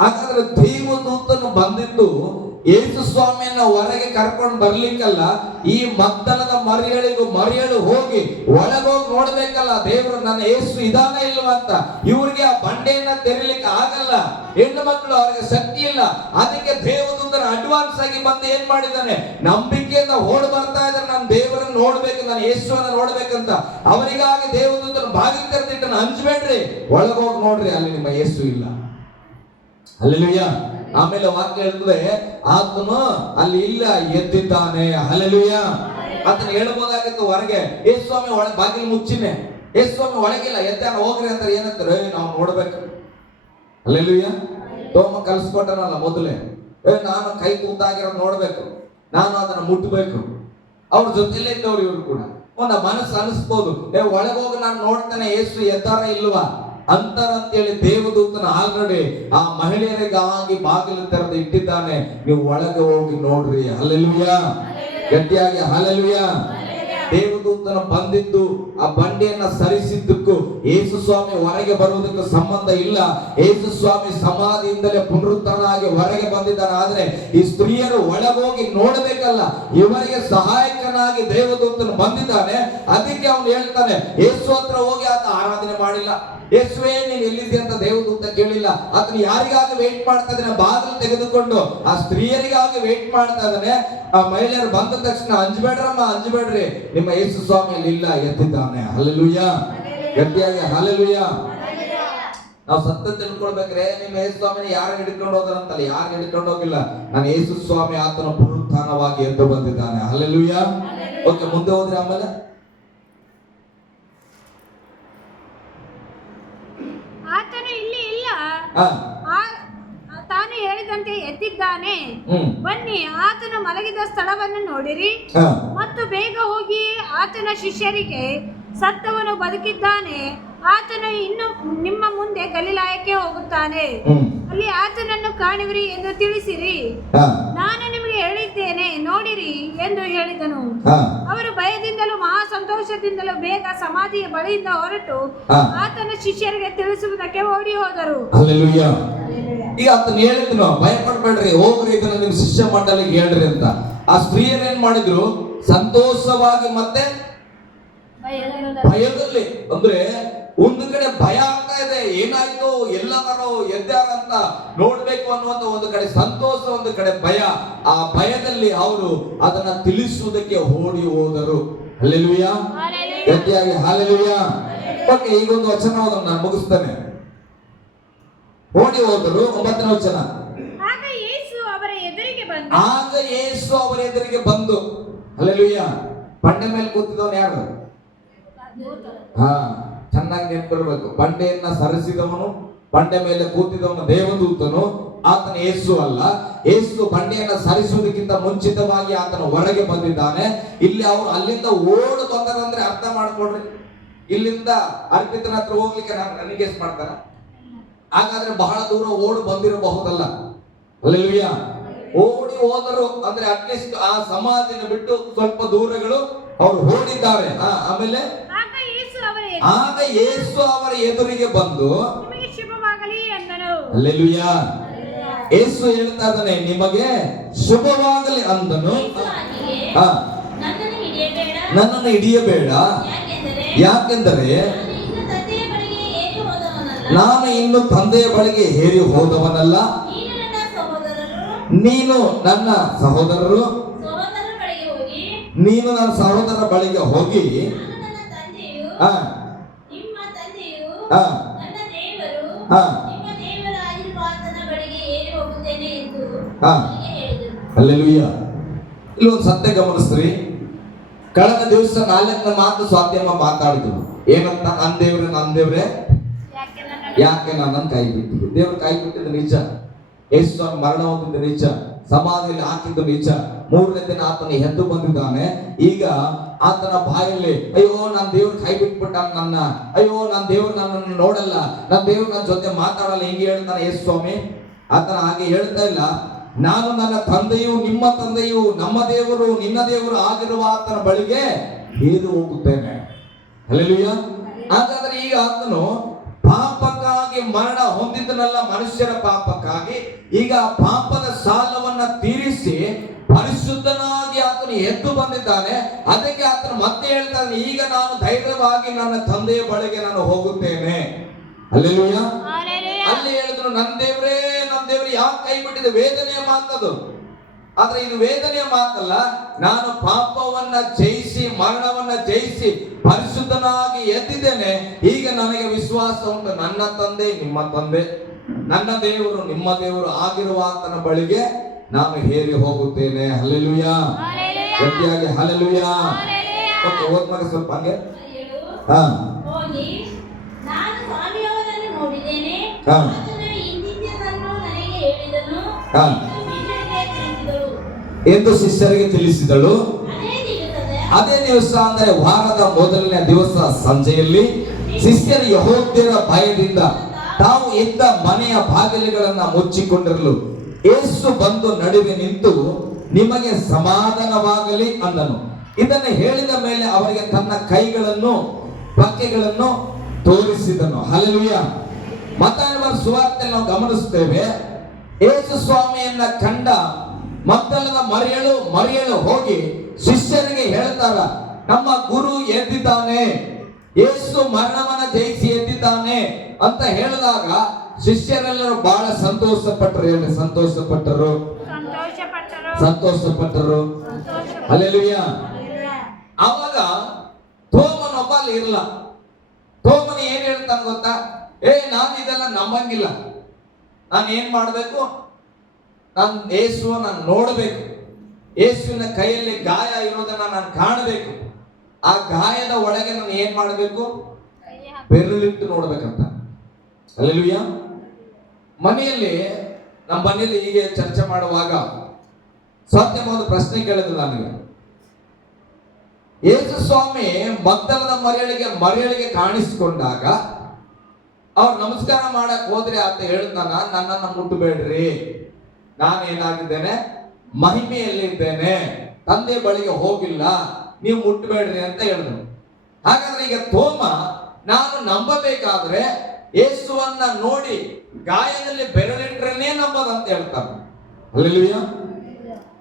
ಹಾಗಾದ್ರೆ ದೇವದೂತನು ಬಂದಿದ್ದು ಯೇಸು ಸ್ವಾಮಿಯನ್ನ ಹೊರಗೆ ಕರ್ಕೊಂಡು ಬರ್ಲಿಕ್ಕಲ್ಲ, ಈ ಮಗ್ದಲದ ಮರಿಯಳು ಹೋಗಿ ಒಳಗೋಗಿ ನೋಡ್ಬೇಕಲ್ಲ, ದೇವರು ನನ್ನ ಯೇಸು ಇದಾನ ಇಲ್ವಾ ಅಂತ. ಇವ್ರಿಗೆ ಆ ಬಂಡೆಯನ್ನ ತೆರಿಲಿಕ್ಕೆ ಆಗಲ್ಲ, ಹೆಣ್ಣು ಮಕ್ಕಳು, ಅವ್ರಿಗೆ ಶಕ್ತಿ ಇಲ್ಲ. ಅದಕ್ಕೆ ದೇವದೂತನ ಅಡ್ವಾನ್ಸ್ ಆಗಿ ಬಂದು ಏನ್ ಮಾಡಿದ್ದಾನೆ, ನಂಬಿಕೆಯಿಂದ ಓಡ್ ಬರ್ತಾ ಇದ್ದಾರೆ, ನಾನು ದೇವರನ್ನ ನೋಡ್ಬೇಕು, ನಾನು ಯೇಸುವನ್ನ ನೋಡ್ಬೇಕಂತ. ಅವರಿಗಾಗಿ ದೇವದೂತನ ಬಾಗಿಲು ತೆರೆದಿಟ್ಟನ. ಹಂಚ್ಬೇಡ್ರಿ, ಒಳಗೋಗಿ ನೋಡ್ರಿ, ಅಲ್ಲಿ ನಿಮ್ಮ ಯೇಸು ಇಲ್ಲ. ಹಲ್ಲೆಲೂಯ್ಯ. ಆಮೇಲೆ ವಾಕ್ಯ ಹೇಳ್ತದೆ, ಆತನು ಅಲ್ಲಿ ಇಲ್ಲ, ಎದ್ದಿದ್ದಾನೆ. ಹಲ್ಲೆಲೂಯ್ಯ. ಅದನ್ನ ಹೇಳ್ಬೋದಾಗಿತ್ತು ಹೊರಗೆ, ಯೇಸು ಸ್ವಾಮಿ ಒಳಗೆ ಬಾಗಿಲು ಮುಚ್ಚಿನೆ, ಯೇಸು ಸ್ವಾಮಿ ಒಳಗಿಲ್ಲ, ಎದ್ದಾನ ಹೋಗ್ರಿ ಅಂತಾರೆ. ಏನಂತಾರೆ? ನಾವು ನೋಡ್ಬೇಕು. ಹಲ್ಲೆಲೂಯ್ಯ. ತೋಮ ಕಲ್ಸ್ಕೊಟ್ಟನಲ್ಲ ಮೊದಲೇ, ನಾನು ಕೈ ತೂತಾಗಿರೋ ನೋಡ್ಬೇಕು, ನಾನು ಅದನ್ನ ಮುಟ್ಟಬೇಕು. ಅವ್ರ ಜೊತೆಲೇ ಇದ್ದವ್ರು ಇವ್ರು ಕೂಡ. ಒಂದು ಮನಸ್ಸು ಅನಿಸ್ಬೋದು, ಒಳಗೋಗಿ ನಾನು ನೋಡ್ತಾನೆ ಯೇಸು ಎದ್ದಾರ ಇಲ್ವಾ ಅಂತಾರ ಅಂತೇಳಿ ದೇವದೂತನ ಆಲ್ರೆಡಿ ಆ ಮಹಿಳೆಯರಿಗಾಗಿ ಬಾಗಿಲು ತೆರೆದು ಇಟ್ಟಿದ್ದಾನೆ. ನೀವು ಒಳಗೆ ಹೋಗಿ ನೋಡ್ರಿ. ಹಲ್ಲೆಲೂಯ್ಯ, ಗಟ್ಟಿಯಾಗಿ ಹಲ್ಲೆಲೂಯ್ಯ. ದೇವದೂತನು ಬಂದಿದ್ದು ಆ ಬಂಡೆಯನ್ನ ಸರಿಸಿದ್ದಕ್ಕೂ ಯೇಸು ಸ್ವಾಮಿ ಹೊರಗೆ ಬರುವುದಕ್ಕೂ ಸಂಬಂಧ ಇಲ್ಲ. ಯೇಸು ಸ್ವಾಮಿ ಸಮಾಧಿಯಿಂದಲೇ ಪುನರುತ್ಥಾನವಾಗಿ ಹೊರಗೆ ಬಂದಿದ್ದಾನೆ. ಆದ್ರೆ ಈ ಸ್ತ್ರೀಯರು ಒಳಗೋಗಿ ನೋಡಬೇಕಲ್ಲ, ಇವರಿಗೆ ಸಹಾಯಕನಾಗಿ ದೇವದೂತನು ಬಂದಿದ್ದಾನೆ. ಅದಕ್ಕೆ ಅವನು ಹೇಳ್ತಾನೆ, ಯೇಸು ಹತ್ರ ಹೋಗಿ ಆತ ಆರಾಧನೆ ಮಾಡಿಲ್ಲ. ಯೇಸುವೇ ನೀನು ಎಲ್ಲಿದ್ದೆ ಅಂತ ದೇವದೂತ ಕೇಳಿಲ್ಲ. ಆತನು ಯಾರಿಗಾಗಿ ವೇಟ್ ಮಾಡ್ತಾ ಇದ್ದಾನೆ? ಬಾಗಿಲು ತೆಗೆದುಕೊಂಡು ಆ ಸ್ತ್ರೀಯರಿಗಾಗಿ ವೇಟ್ ಮಾಡ್ತಾ ಇದ್ದಾನೆ. ಆ ಮಹಿಳೆಯರು ಬಂದ ತಕ್ಷಣ ಅಂಜಬೇಡ್ರಮ್ಮ, ಅಂಜಬೇಡ್ರಿ, ನಿಮ್ಮ ಯೇಸು ಸ್ವಾಮಿ ಅಲ್ಲಿ ಇಲ್ಲ, ಎದ್ದಿದ್ದಾನೆ. ಹಲ್ಲೆಲೂಯಾ, ಗಟ್ಟಿಯಾಗಿ ಹಲ್ಲೆಲೂಯಾ. ನಾವು ಸತ್ಯ ತಿಳ್ಕೊಳ್ಬೇಕ್ರೆ, ನಿಮ್ಮ ಯೇಸು ಸ್ವಾಮಿನ ಯಾರು ಹಿಡ್ಕೊಂಡು ಹೋದ್ರಂತಲ್ಲ, ಯಾರು ಹಿಡ್ಕೊಂಡು ಹೋಗಿಲ್ಲ. ನಾನು ಯೇಸು ಸ್ವಾಮಿ ಆತನ ಪುನರುತ್ಥಾನವಾಗಿ ಎದ್ದು ಬಂದಿದ್ದಾನೆ. ಹಲ್ಲೆಲೂಯಾ. ಓಕೆ, ಮುಂದೆ ಹೋದ್ರೆ ಆಮೇಲೆ ಆತನು ಇಲ್ಲಿ ಇಲ್ಲ, ತಾನು ಹೇಳಿದಂತೆ ಎದ್ದಿದ್ದಾನೆ. ಬನ್ನಿ, ಆತನು ಮಲಗಿದ ಸ್ಥಳವನ್ನು ನೋಡಿರಿ ಮತ್ತು ಬೇಗ ಹೋಗಿ ಆತನ ಶಿಷ್ಯರಿಗೆ, ಸತ್ತವನು ಬದುಕಿದ್ದಾನೆ, ಆತನು ಇನ್ನು ನಿಮ್ಮ ಮುಂದೆ ಗಲಿಲಾಯಕ್ಕೆ ಹೋಗುತ್ತಾನೆ, ಅಲ್ಲಿ ಆತನನ್ನು ಕಾಣುವಿರಿ ಎಂದು ತಿಳಿಸಿರಿ. ನಾನು ನಿಮಗೆ ಹೇಳಿದ್ದೇನೆ, ನೋಡಿರಿ ಎಂದು ಹೇಳಿದನು. ಅವರು ಭಯದಿಂದಲೂ ಮಹಾ ಸಂತೋಷದಿಂದಲೂ ಬೇಗ ಸಮಾಧಿಯ ಬಳಿಯಿಂದ ಹೊರಟು ಆತನ ಶಿಷ್ಯರಿಗೆ ತಿಳಿಸುವುದಕ್ಕೆ ಓಡಿ ಹೋದರು. ಈಗ ಆತನ ಹೇಳಿದ್ನು, ಭಯ ಪಡ್ಬೇಡ್ರಿ, ಹೋಗ್ರಿ, ಇದನ್ನ ನಿಮ್ ಶಿಷ್ಯ ಮಂಡಳಿಗೆ ಹೇಳ್ರಿ ಅಂತ. ಆ ಸ್ತ್ರೀಯರು ಏನ್ ಮಾಡಿದ್ರು? ಸಂತೋಷವಾಗಿ ಮತ್ತೆ ಭಯದಲ್ಲಿ, ಅಂದ್ರೆ ಒಂದು ಕಡೆ ಭಯ ಆಗ್ತಾ ಇದೆ, ಏನಾಯ್ತು, ಎಲ್ಲರೂ ಎದ್ದಾರಂತ ನೋಡ್ಬೇಕು ಅನ್ನುವಂತ ಒಂದು ಕಡೆ ಸಂತೋಷ, ಒಂದು ಕಡೆ ಭಯ. ಆ ಭಯದಲ್ಲಿ ಅವರು ಅದನ್ನ ತಿಳಿಸುವುದಕ್ಕೆ ಓಡಿ ಹೋದರು. ಹಲ್ಲೆಲೂಯಾ, ಗಟ್ಟಿಯಾಗಿ ಹಲ್ಲೆಲೂಯಾ. ಓಕೆ, ಈಗ ಒಂದು ವಚನ ನಾನು ಮುಗಿಸ್ತೇನೆ. ಓಡಿ ಹೋದರು. 9ನೇ ವಚನ. ಆಗ ಯೇಸು ಅವರ ಎದುರಿಗೆ ಬಂದು ಹಲ್ಲೆಲೂಯಾ. ಬಂಡೆ ಮೇಲೆ ಕೂತಿದವನು ಯಾರು? ಚೆನ್ನಾಗಿ ನೆನ್ಪಿರ್ಬೇಕು. ಬಂಡೆಯನ್ನ ಸರಿಸಿದವನು, ಬಂಡೆ ಮೇಲೆ ಕೂತಿದವನು ದೇವದೂತನು, ಆತನ ಯೇಸು ಅಲ್ಲ. ಯೇಸು ಬಂಡೆಯನ್ನ ಸರಿಸುವುದಕ್ಕಿಂತ ಮುಂಚಿತವಾಗಿ ಆತನ ಹೊರಗೆ ಬಂದಿದ್ದಾನೆ. ಇಲ್ಲಿ ಅವರು ಅಲ್ಲಿಂದ ಓಡು ಬಂದರಂದ್ರೆ ಅರ್ಥ ಮಾಡ್ಕೊಡ್ರಿ. ಇಲ್ಲಿಂದ ಅರ್ಪಿತನ ಹತ್ರ ಹೋಗ್ಲಿಕ್ಕೆ ನನಗೆ ಎಷ್ಟು ಮಾಡ್ತಾರ? ಹಾಗಾದ್ರೆ ಬಹಳ ದೂರ ಓಡು ಬಂದಿರಬಹುದಲ್ಲ. ಹಲ್ಲೆಲೂಯಾ. ಓಡಿ ಹೋದರು ಅಂದ್ರೆ ಅಟ್ಲೀಸ್ಟ್ ಆ ಸಮಾಧಿನ ಬಿಟ್ಟು ಸ್ವಲ್ಪ ದೂರಗಳು ಅವರು ಓಡಿದ್ದಾರೆ. ಆಮೇಲೆ ಆಗ ಯೇಸು ಅವರ ಎದುರಿಗೆ ಬಂದು ಶುಭವಾಗಲಿ ಎಂದನು. ಹಲ್ಲೆಲೂಯಾ. ಯೇಸು ಹೇಳ್ತಾ ಇದ್ದಾನೆ, ನಿಮಗೆ ಶುಭವಾಗಲಿ ಅಂದನು. ನನ್ನನ್ನು ಹಿಡಿಯಬೇಡ, ಯಾಕೆಂದರೆ ನಾನು ಇನ್ನು ತಂದೆಯ ಬಳಿಗೆ ಏರಿ ಹೋದವನಲ್ಲ. ನೀನು ನನ್ನ ಸಹೋದರರು, ನೀನು ನನ್ನ ಸಹೋದರರ ಬಳಿಗೆ ಹೋಗಿ ಹಲ್ಲೆಲೂಯಾ. ಇಲ್ಲಿ ಒಂದು ಸತ್ಯ ಗಮನಿಸ್ರಿ. ಕಳೆದ ದಿವಸ 4ನೇ ಮಾತು ಸ್ವಾತ್ಯಮ್ಮ ಮಾತಾಡಿದ್ರು. ಏನಂತ? ನಂದೇವ್ರೆ ಯಾಕೆ ನನ್ನನ್ನು ಕೈ ಬಿಟ್ಟಿದ್ದು? ದೇವ್ರ ಕೈ ಬಿಟ್ಟಿದ್ದು ನಿಜ. ಯೇಸು ಮರಣ ಹೊಂದಿದ್ದು ನಿಜ. ಸಮಾಧಿಯಲ್ಲಿ ಹಾಕಿದ್ದು ನಿಜ. 3ನೇ ದಿನ ಆತನ ಎದ್ದು ಬಂದಿದ್ದಾನೆ. ಈಗ ಆತನ ಬಾಯಲ್ಲಿ, ಅಯ್ಯೋ ನನ್ನ ದೇವ್ರ ಕೈ ಬಿಟ್ಬಿಟ್ಟ ನನ್ನ, ಅಯ್ಯೋ ನನ್ನ ದೇವ್ರು ನನ್ನನ್ನು ನೋಡಲ್ಲ, ನನ್ನ ದೇವ್ರು ನನ್ನ ಜೊತೆ ಮಾತಾಡಲ್ಲ, ಹಿಂಗೆ ಹೇಳ್ತಾನೆ ಯೇಸು ಸ್ವಾಮಿ. ಆತನ ಹಾಗೆ ಹೇಳ್ತಾ ಇಲ್ಲ. ನಾನು ನನ್ನ ತಂದೆಯು, ನಿಮ್ಮ ತಂದೆಯು, ನಮ್ಮ ದೇವರು, ನಿನ್ನ ದೇವರು ಆಗಿರುವ ಆತನ ಬಳಿಗೆ ಏದು ಹೋಗುತ್ತೇನೆ. ಹಲ್ಲೆಲೂಯಾ. ಹಾಗಾದ್ರೆ ಈಗ ಆತನು ಪಾಪಕ್ಕಾಗಿ ಮರಣ ಹೊಂದಿದ್ದನಲ್ಲ, ಮನುಷ್ಯರ ಪಾಪಕ್ಕಾಗಿ. ಈಗ ಪಾಪದ ಸಾಲವನ್ನ ತೀರಿಸಿ ಪರಿಶುದ್ಧನಾಗಿ ಆತನು ಎದ್ದು ಬಂದಿದ್ದಾನೆ. ಅದಕ್ಕೆ ಆತನು ಮತ್ತೆ ಹೇಳ್ತಾನೆ, ಈಗ ನಾನು ಧೈರ್ಯವಾಗಿ ನನ್ನ ತಂದೆಯ ಬಳಿಗೆ ನಾನು ಹೋಗುತ್ತೇನೆ. ಹಲ್ಲೆಲೂಯಾ. ಅಲ್ಲಿ ಹೇಳಿದ್ರು, ನನ್ನ ದೇವ್ರೇ ಯಾಕೆ ಕೈ ಬಿಟ್ಟಿದೆ? ವೇದನೆಯ ಮಾತದು. ಆದ್ರೆ ಇದು ವೇದನೆಯ ಮಾತಲ್ಲ. ನಾನು ಪಾಪವನ್ನ ಜಯಿಸಿ, ಮರಣವನ್ನ ಜಯಿಸಿ ಪರಿಶುದ್ಧನಾಗಿ ಎದ್ದಿದ್ದೇನೆ. ಈಗ ನನಗೆ ವಿಶ್ವಾಸ ಉಂಟು, ನನ್ನ ತಂದೆ ನಿಮ್ಮ ತಂದೆ, ನನ್ನ ದೇವರು ನಿಮ್ಮ ದೇವರು ಆಗಿರುವ ಆತನ ಬಳಿಗೆ ನಾನು ಹೇರಿ ಹೋಗುತ್ತೇನೆ. ಹಲ್ಲೆಲೂಯಾ. ಗಟ್ಟಿಯಾಗಿ ಹಲ್ಲೆಲೂಯಾ. ಓಕೆ, ಓದ್ಮಾಡಿ ಸ್ವಲ್ಪ ಹಂಗೆ. ಎಂದು ಶಿಷ್ಯರಿಗೆ ತಿಳಿಸಿದಳು. ಅದೇ ದಿವಸ ಅಂದರೆ ವಾರದ ಮೊದಲನೇ ದಿವಸ ಸಂಜೆಯಲ್ಲಿ ಶಿಷ್ಯರು ಯೆಹೂದ್ಯರ ಭಯದಿಂದ ತಾವು ಇದ್ದ ಮನೆಯ ಬಾಗಿಲುಗಳನ್ನ ಮುಚ್ಚಿಕೊಂಡಿರಲು ಯೇಸು ಬಂದು ನಡುವೆ ನಿಂತು, ನಿಮಗೆ ಸಮಾಧಾನವಾಗಲಿ ಅಂದನು. ಇದನ್ನು ಹೇಳಿದ ಮೇಲೆ ಅವರಿಗೆ ತನ್ನ ಕೈಗಳನ್ನು ಪಕ್ಕೆಗಳನ್ನು ತೋರಿಸಿದನು. ಹಲ್ಲೆಲೂಯ. ಮತ್ತಾಯನ ಸುವಾರ್ತೆ ನಾವು ಗಮನಿಸ್ತೇವೆ, ಯೇಸು ಸ್ವಾಮಿಯನ್ನ ಕಂಡ ಮಗ್ದಲದ ಮರಿಯಳು ಹೋಗಿ ಶಿಷ್ಯರಿಗೆ ಹೇಳ್ತಾರ, ನಮ್ಮ ಗುರು ಎದ್ದಿದ್ದಾನೆ, ಯೇಸು ಮರಣವನ್ನ ಜಯಿಸಿ ಎದ್ದಿದ್ದಾನೆ ಅಂತ ಹೇಳಿದಾಗ ಶಿಷ್ಯರೆಲ್ಲರೂ ಬಹಳ ಸಂತೋಷಪಟ್ಟರು. ಹಲ್ಲೆಲೂಯ. ಅವಾಗ ಥೋಮನೊಬ್ಬ ಅಲ್ಲಿ ಇರಲ್ಲ. ಥೋಮನ ಏನ್ ಹೇಳ್ತಾನೆ ಗೊತ್ತಾ? ನಾನು ಇದೆಲ್ಲ ನಂಬಂಗಿಲ್ಲ, ನಾನು ಏನ್ ಮಾಡ್ಬೇಕು, ನಾನು ಯೇಸುವನ್ನ ನೋಡ್ಬೇಕು, ಯೇಸುವಿನ ಕೈಯಲ್ಲಿ ಗಾಯ ಇರೋದನ್ನ ನಾನು ಕಾಣಬೇಕು, ಆ ಗಾಯದ ಒಳಗೆ ನಾನು ಏನ್ ಮಾಡ್ಬೇಕು, ಬೆರಳಿಟ್ಟು ನೋಡ್ಬೇಕಂತ. ಹಲ್ಲೆಲೂಯ. ನಮ್ಮ ಮನೆಯಲ್ಲಿ ಹೀಗೆ ಚರ್ಚೆ ಮಾಡುವಾಗ ಸತ್ಯವಾದ ಪ್ರಶ್ನೆ ಕೇಳಿದ್ರು ನನಗೆ. ಯೇಸು ಸ್ವಾಮಿ ಮಗ್ದಲದ ಮರಿಯಳಿಗೆ ಕಾಣಿಸಿಕೊಂಡಾಗ ಅವ್ರು ನಮಸ್ಕಾರ ಮಾಡಕ್ ಹೋದ್ರೆ ಅಂತ ಹೇಳ್ತಾನ, ನನ್ನನ್ನ ಮುಟ್ಟಬೇಡ್ರಿ, ನಾನೇನಾಗಿದ್ದೇನೆ, ಮಹಿಮೆಯಲ್ಲಿ ಇದ್ದೇನೆ, ತಂದೆ ಬಳಿಗೆ ಹೋಗಿಲ್ಲ, ನೀವು ಮುಟ್ಟಬೇಡ್ರಿ ಅಂತ ಹೇಳಿದ್ರು. ಹಾಗಾದ್ರೆ ಈಗ ಥೋಮ ನಾನು ನಂಬಬೇಕಾದ್ರೆ ಯೇಸುವನ್ನ ನೋಡಿ ಗಾಯದಲ್ಲಿ ಬೆರಳಿಟ್ರೇನೆ ನಂಬದಂತ ಹೇಳ್ತಾರೆ. ಹಲ್ಲೆಲೂಯ.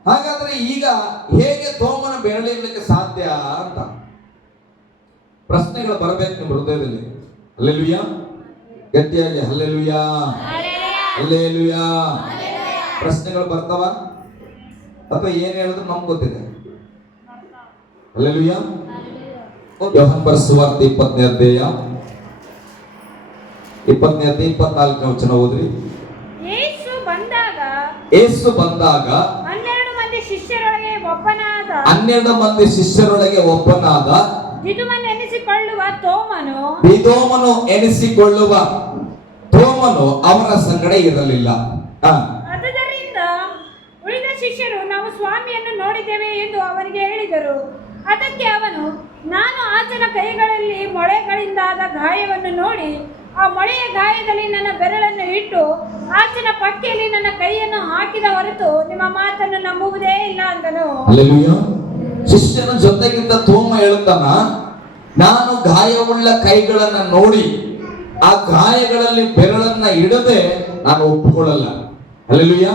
ಹಾಗಾದ್ರೆ ಈಗ ಹೇಗೆ ಥೋಮನ ಬೆರಳಿಡ್ಲಿಕ್ಕೆ ಸಾಧ್ಯ ಅಂತ ಪ್ರಶ್ನೆಗಳು ಬರಬೇಕು ನಿಮ್ಮ ಹೃದಯದಲ್ಲಿ. ಹಲ್ಲೆಲೂಯ. ಗಟ್ಟಿಯಾಗಿ ಹಲ್ಲೆಲೂಯ, ಹಲ್ಲೆಲೂಯ. ಪ್ರಶ್ನೆಗಳು ಬರ್ತಾವ ಅಥವಾ ಏನ್ ಹೇಳಿದ್ರು ನಮ್ಗೆ ಗೊತ್ತಿದೆ. ಹಲ್ಲೆಲೂಯ. ಯೋಹಾನ ಬರೆದ ಸುವಾರ್ತೆ 20ನೇ ಅಧ್ಯಾಯ 24ನೇ ವಚನ ಓದ್ರಿ. ಯೇಸು ಬಂದಾಗ 12 ಮಂದಿ ಶಿಷ್ಯರೊಳಗೆ ಒಬ್ಬನಾದ ದಿದುಮನು ಎನಿಸಿಕೊಳ್ಳುವ ಥೋಮನು ಅವರ ಸಂಗಡ ಇರಲಿಲ್ಲ. ಆದ್ದರಿಂದ ಉಳಿದ ಶಿಷ್ಯರು ನಾವು ಸ್ವಾಮಿಯನ್ನು ನೋಡಿದ್ದೇವೆ ಎಂದು ಅವನಿಗೆ ಹೇಳಿದರು. ಅದಕ್ಕೆ ಅವನು, ನಾನು ಆತನ ಕೈಗಳಲ್ಲಿ ಮೊಳೆಗಳಿಂದಾದ ಗಾಯವನ್ನು ನೋಡಿ ಆ ಮೊಳೆಯ ಗಾಯದಲ್ಲಿ ನನ್ನ ಬೆರಳನ್ನು ಇಟ್ಟು ಆತನ ಪಕ್ಕೆಯಲ್ಲಿ ನನ್ನ ಕೈಯನ್ನು ಹಾಕಿದ ಹೊರತು ನಿಮ್ಮ ಮಾತನ್ನು ನಂಬುವುದೇ ಇಲ್ಲ ಅಂದನು. ಶಿಷ್ಯನ ಜೊತೆಗಿದ್ದ ಥೋಮ ಹೇಳ್ತಾನ, ನಾನು ಗಾಯವುಳ್ಳ ಕೈಗಳನ್ನ ನೋಡಿ ಆ ಗಾಯಗಳಲ್ಲಿ ಬೆರಳನ್ನ ಇಡದೆ ನಾನು ಒಪ್ಪಿಕೊಳ್ಳಲ್ಲ. ಹಲ್ಲೆಲೂಯ.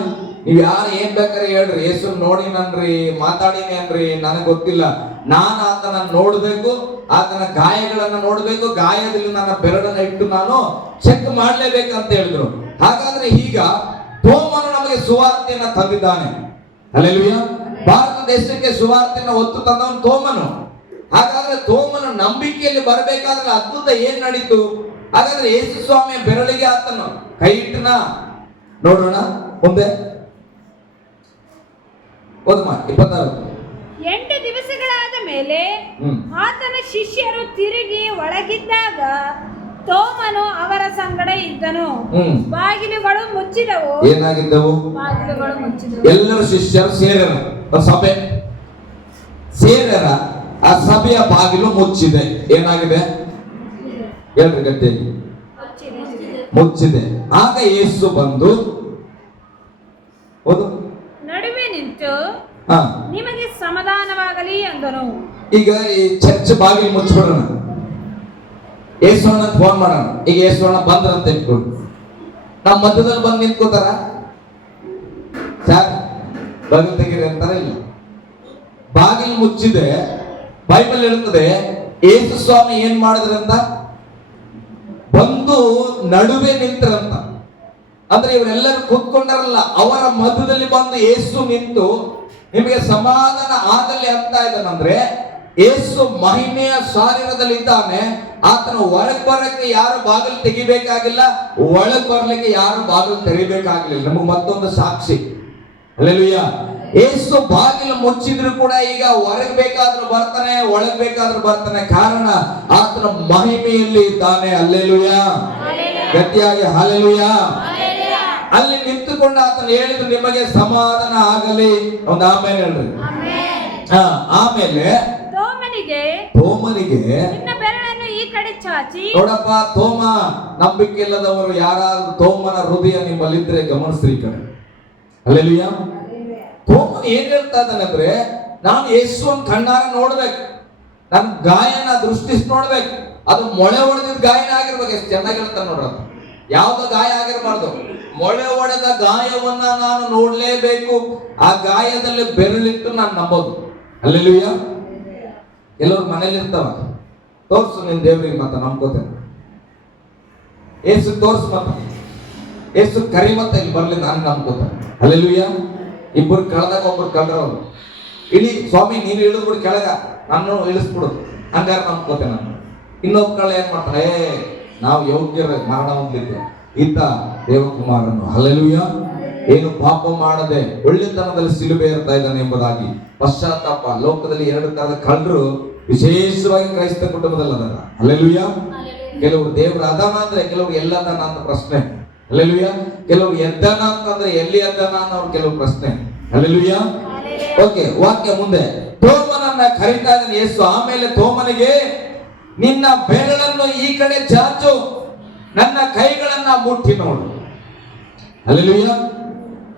ನೀವ್ ಯಾರು ಏನ್ ಬೇಕಾದ್ರೆ ಹೇಳ್ರಿ, ಯೇಸು ನೋಡಿನನ್ರಿ, ಮಾತಾಡಿನಿ ಅನ್ರಿ, ನನಗೆ ಗೊತ್ತಿಲ್ಲ, ನಾನು ಆತನ ನೋಡ್ಬೇಕು, ಆತನ ಗಾಯಗಳನ್ನ ನೋಡ್ಬೇಕು, ಗಾಯದಲ್ಲಿ ನನ್ನ ಬೆರಳನ್ನ ಇಟ್ಟು ನಾನು ಚೆಕ್ ಮಾಡ್ಲೇಬೇಕಂತ ಹೇಳಿದ್ರು. ಹಾಗಾದ್ರೆ ಈಗ ಥೋಮನು ನಮಗೆ ಸುವಾರ್ತೆಯನ್ನ ತಂದಿದ್ದಾನೆ. ಹಲ್ಲೆಲೂಯ. ಭಾರತ ದೇಶಕ್ಕೆ ಸುವಾರ್ತೆಯನ್ನ ಒತ್ತು ತಂದವನು ಥೋಮನು. ಹಾಗಾದ್ರೆ ಥೋಮನ ನಂಬಿಕೆಯಲ್ಲಿ ಬರಬೇಕಾದ್ರೆ ಅದ್ಭುತ ಏನ್ ನಡೀತು? ಹಾಗಾದ್ರೆ ಯೇಸು ಸ್ವಾಮಿಯ ಬೆರಳಿಗೆ ಆತನು ಕೈ ಇಟ್ಟನ. ನೋಡೋಣ ಮುಂದೆ ಓದಮ್ಮ. 26. 8 ದಿವಸಗಳಾದ ಮೇಲೆ ಆತನ ಶಿಷ್ಯರು ತಿರುಗಿ ಒಳಗಿದ್ದಾಗ ಥೋಮನು ಅವರ ಸಂಗಡ ಇದ್ದನು. ಬಾಗಿಲುಗಳು ಮುಚ್ಚಿದವು. ಏನಾಗಿದ್ದವು? ಬಾಗಿಲುಗಳು ಮುಚ್ಚಿದವು. ಎಲ್ಲರೂ ಶಿಷ್ಯರು ಸೇರರ, ಸಭೆ ಸೇರರ, ಆ ಸಭೆಯ ಬಾಗಿಲು ಮುಚ್ಚಿದೆ. ಏನಾಗಿದೆ ಹೇಳ್ರಿ ಗಟ್ಟಿಯಾಗಿ. ಮುಚ್ಚಿದೆ. ಆಗ ಯೇಸು ಬಂದು ನಡುವೆ ನಿಂತು ನಿಮಗೆ ಸಮಾಧಾನವಾಗಲಿ ಅಂದನು. ಈಗ ಈ ಚರ್ಚ್ ಬಾಗಿಲು ಮುಚ್ಚಿಬಿಡೋಣ, ಯೇಸುವಣ್ಣ ಫೋನ್ ಮಾಡೋಣ. ಈಗ ಯೇಸುವಣ್ಣ ಬಂದ್ರಂತ ಇಟ್ಕೊಂಡು ನಮ್ಮ ಮಧ್ಯದಲ್ಲಿ ಬಂದು ನಿಂತ್ಕೋತಾರ, ಸಾರ್ ಬಾಗಿಲು ತೆಗೀರಿ ಅಂತಾರ? ಇಲ್ಲ. ಬಾಗಿಲು ಮುಚ್ಚಿದೆ. ಬೈಬಲ್ ಹೇಳ್ತದೆ ಯೇಸು ಸ್ವಾಮಿ ಏನ್ ಮಾಡಿದ್ರಂತ, ಬಂದು ನಡುವೆ ನಿಂತರಂತ. ಅಂದ್ರೆ ಇವರೆಲ್ಲರೂ ಕೂತ್ಕೊಂಡರಲ್ಲ, ಅವರ ಮಧ್ಯದಲ್ಲಿ ಬಂದು ಯೇಸು ನಿಂತು ನಿಮಗೆ ಸಮಾಧಾನ ಆಗಲಿ ಅಂತ ಇದ್ದಾನಂದ್ರೆ, ಯೇಸು ಮಹಿಮೆಯ ಶರೀರದಲ್ಲಿ ಇದ್ದಾನೆ. ಆತನ ಒಳಗ್ ಬರಕ್ಕೆ ಯಾರು ಬಾಗಿಲು ತೆಗಿಬೇಕಾಗಿಲ್ಲ, ಒಳಗ್ ಬರ್ಲಿಕ್ಕೆ ಯಾರು ಬಾಗಿಲು ತೆಗಿಬೇಕಾಗಿಲ್ಲ. ನಮಗೆ ಮತ್ತೊಂದು ಸಾಕ್ಷಿ. ಹಲ್ಲೆಲೂಯ. ಯೇಸು ಬಾಗಿಲು ಮುಚ್ಚಿದ್ರು ಕೂಡ ಈಗ ಹೊರಗ್ ಬೇಕಾದ್ರೂ ಬರ್ತಾನೆ, ಒಳಗ್ ಬೇಕಾದ್ರೂ ಬರ್ತಾನೆ. ಕಾರಣ ಆತನ ಮಹಿಮೆಯಲ್ಲಿ ಇದ್ದಾನೆ. ಹಲ್ಲೆಲೂಯ. ಗಟ್ಟಿಯಾಗಿ ಹಲ್ಲೆಲೂಯ. ಅಲ್ಲಿ ನಿಂತುಕೊಂಡು ಆತನ ಹೇಳಿದ್ರು ನಿಮಗೆ ಸಮಾಧಾನ ಆಗಲಿ. ಒಂದು ಆಮೇಲೆ ಹೇಳ್ರಿ. ಆಮೇಲೆ ಥೋಮನಿಗೆ ನಿನ್ನ ಬೆರಳನ್ನು ಈ ಕಡೆ ಚಾಚಿ. ನೋಡಪ್ಪ, ಥೋಮ ನಂಬಿಕೆ ಇಲ್ಲದವರು ಯಾರಾದ್ರೂ ಥೋಮನ ಹೃದಯ ನಿಮ್ಮಲ್ಲಿದ್ರೆ ಗಮನಿಸ್ರಿ ಕಡೆ. ಹಲ್ಲೆಲೂಯ. ಥೋಮನ್ ಏನ್ ಹೇಳ್ತಾ ಇದ್ದಾನೆ ಅಂದ್ರೆ, ನಾನು ಯೇಸುವನ್ನು ಕಣ್ಣಾರ ನೋಡ್ಬೇಕು, ನನ್ನ ಗಾಯನ ದೃಷ್ಟಿಸಿ ನೋಡ್ಬೇಕು, ಅದು ಮೊಳೆ ಹೊಡೆದಿದ್ದ ಗಾಯನ ಆಗಿರ್ಬೇಕು. ಎಷ್ಟು ಚೆನ್ನಾಗಿ ಹೇಳ್ತಾನೆ ನೋಡ್ರ, ಯಾವ್ದು ಗಾಯ ಆಗಿರಬಾರ್ದು, ಮೊಳೆ ಹೊಡೆದ ಗಾಯವನ್ನ ನಾನು ನೋಡ್ಲೇಬೇಕು, ಆ ಗಾಯದಲ್ಲಿ ಬೆರಳಿಟ್ಟು ನಾನು ನಂಬೋದು. ಹಲ್ಲೆಲೂಯಾ. ಕೆಲವ್ರು ಮನೇಲಿ ಇರ್ತಾವ, ತೋರ್ಸು ನಿನ್ ದೇವ್ರಿಗೆ ಮತ್ತ ನಂಬ್ಕೋತೇನೆ, ಏಸು ತೋರ್ಸು ಮತ್ತ ಏಸು ಕರಿ ಮತ್ತ ಇಲ್ಲಿ ಬರ್ಲಿ ನಾನು ನಂಬ್ಕೋತೇನೆ. ಹಲ್ಲೆಲೂಯಾ. ಇಬ್ಬರು ಕಳೆದಾಗ ಒಬ್ರು ಕಳೆದ್ರವ್ರು, ಇಳಿ ಸ್ವಾಮಿ ನೀನು ಇಳಿದ್ಬಿಡು ಕೆಳಗ, ನಾನು ಇಳಿಸ್ಬಿಡು, ಹಂಗಾರ ನಂಬ್ಕೋತೇನೆ ನಾನು. ಇನ್ನೊಬ್ಬ ಕಳ್ಳ ಏನ್ ಮಾಡ್ತಾನೆ, ನಾವು ಯೋಗ್ಯರ ಮರಣ ಹೊಂದಿದ್ದು ಈತ ದೇವಕುಮಾರನು. ಹಲ್ಲೆಲೂಯಾ. ಏನು ಪಾಪ ಮಾಡದೆ ಒಳ್ಳೆತನದಲ್ಲಿ ಸಿಲುಬೆ ಇರ್ತಾ ಇದ್ದಾನೆ ಎಂಬುದಾಗಿ ಪಶ್ಚಾತ್ತಾಪ. ಲೋಕದಲ್ಲಿ 2 ತರದ ಕಳ್ಳರು ವಿಶೇಷವಾಗಿ ಕ್ರೈಸ್ತ ಕುಟುಂಬದಲ್ಲಿ ಅದಾರ. ಹಲ್ಲೆಲೂಯಾ. ಕೆಲವರು ದೇವರ ಅದಾನ ಅಂದ್ರೆ ಕೆಲವರು ಎಲ್ಲದಾನ ಅಂತ ಪ್ರಶ್ನೆ. ಹಲ್ಲೆಲೂಯಾ. ಕೆಲವರು ಎದ್ದಾನ ಅಂತಂದ್ರೆ ಎಲ್ಲಿ ಎದ್ದಾನ ಅನ್ನೋ ಕೆಲವು ಪ್ರಶ್ನೆ. ಹಲ್ಲೆಲೂಯಾ. ಓಕೆ, ವಾಕ್ಯ ಮುಂದೆ. ತೋಮನನ್ನ ಕರೀತಾ ಇದ್ದಾನೆ ಯೇಸು. ಆಮೇಲೆ ತೋಮನಿಗೆ, ನಿನ್ನ ಬೆರಳನ್ನು ಈ ಕಡೆ ಚಾಚು, ನನ್ನ ಕೈಗಳನ್ನ ಮುಟ್ಟಿ ನೋಡು. ಹಲ್ಲೆಲೂಯಾ.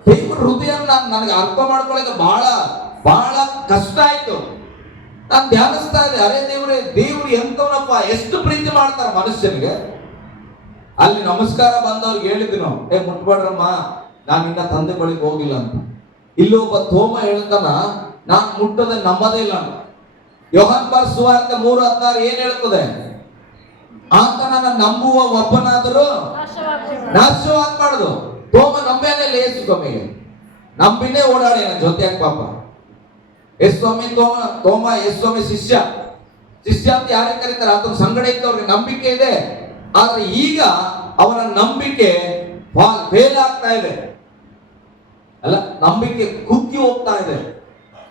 ದೇವರ ಹೃದಯನ ನನಗೆ ಅರ್ಥ ಮಾಡ್ಕೊಳ್ಳೋಕೆ ಬಹಳ ಬಹಳ ಕಷ್ಟ ಆಯ್ತು. ನಾನು ಧ್ಯಾನಿಸ್ತಾ ಇದ್ದೆ, ಅರೇ ದೇವ್ರೆ, ದೇವ್ರು ಎಂತವನಪ್ಪ, ಎಷ್ಟು ಪ್ರೀತಿ ಮಾಡ್ತಾರ ಮನುಷ್ಯನಿಗೆ. ಅಲ್ಲಿ ನಮಸ್ಕಾರ ಬಂದವ್ರಿಗೆ ಹೇಳಿದ್ವಿ ನಾವು, ಮುಟ್ಬೇಡ್ರಮ್ಮ, ನಾನು ಇನ್ನ ತಂದೆ ಬಳಿಗೆ ಹೋಗಿಲ್ಲ ಅಂತ. ಇಲ್ಲಿ ಒಬ್ಬ ತೋಮ ಹೇಳ್ತಾನ, ನಾನು ಮುಟ್ಟೋದೆ ನಂಬದೇ ಇಲ್ಲ ಅಂತ. ಯೋಹಾನ್ ಸುವಾರ್ತೆ 3:16 ಏನ್ ಹೇಳ್ತದೆ, ಆತನನ್ನ ನಂಬುವ ಒಬ್ಬನಾದರೂ ನಾಶವಾಗಬಾರದು. ತೋಮ ನಂಬೇನೆ ಯೇಸು ಸ್ವಾಮಿಗೆ, ನಂಬಿನೇ ಓಡಾಡಿ ಜೊತೆಯಾಗ ಪಾಪ. ಯೇಸು ಸ್ವಾಮಿ ತೋಮ ಯೇಸು ಸ್ವಾಮಿ ಶಿಷ್ಯ ಅಂತ ಯಾರಿಗೆ ಕರೀತಾರೆ, ಆತನ ಸಂಗಡ ಇದ್ದವ್ರಿಗೆ ನಂಬಿಕೆ ಇದೆ. ಆದ್ರೆ ಈಗ ಅವನ ನಂಬಿಕೆ ಫೇಲ್ ಆಗ್ತಾ ಇದೆ, ಅಲ್ಲ, ನಂಬಿಕೆ ಕುಗ್ಗಿ ಹೋಗ್ತಾ ಇದೆ.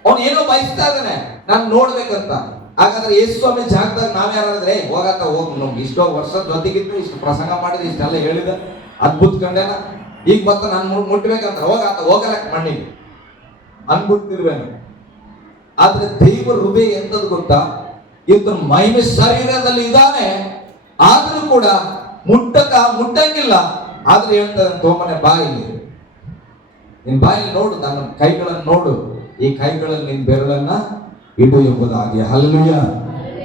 ಅವನು ಏನೋ ಬಯಸ್ತಾ ಇದ್ದಾನೆ, ನಾನು ನೋಡ್ಬೇಕಂತ. ಹಾಗಾದ್ರೆ ಯೇಸು ಸ್ವಾಮಿ ಜಾಗದಾಗ ನಾವ್ಯಾರಾದ್ರೆ ಹೋಗತ್ತ, ಹೋಗ್ ನಮ್ಗೆ ಇಷ್ಟೋ ವರ್ಷದ ಜೊತೆಗಿದ್ದು ಇಷ್ಟು ಪ್ರಸಂಗ ಮಾಡಿದ್ರೆ ಇಷ್ಟೆಲ್ಲ ಹೇಳಿದ ಅದ್ಭುತ ಕಂಡೇನ, ಈಗ ಮತ್ತೆ ನಾನು ಮುಟ್ಬೇಕಂತ ಹೋಗಲಕ್ಕ ಮಣ್ಣಿಗೆ ಅನ್ಬಿಡ್ತಿರ್ವೇನು. ಆದ್ರೆ ದೇವರ ಹೃದಯ ಎಂತದ್ದು ಗೊತ್ತಾ, ಇವತ್ತು ಮೈಮೆ ಶರೀರದಲ್ಲಿ ಇದ್ದಾನೆ, ಆದ್ರೂ ಕೂಡ ಮುಟ್ಟಂಗಿಲ್ಲ. ಆದ್ರೆ ಹೇಳ್ತಾರೆ ತೋಮನೆ, ಬಾಯಿಲಿ ನಿನ್ ಬಾಯಲ್ಲಿ ನೋಡು, ನನ್ನ ಕೈಗಳನ್ನು ನೋಡು, ಈ ಕೈಗಳಲ್ಲಿ ನಿನ್ ಬೆರಳನ್ನ ಇಡು ಎಂಬುದಾಗಿ. ಹಲ್ಲೆಲೂಯಾ.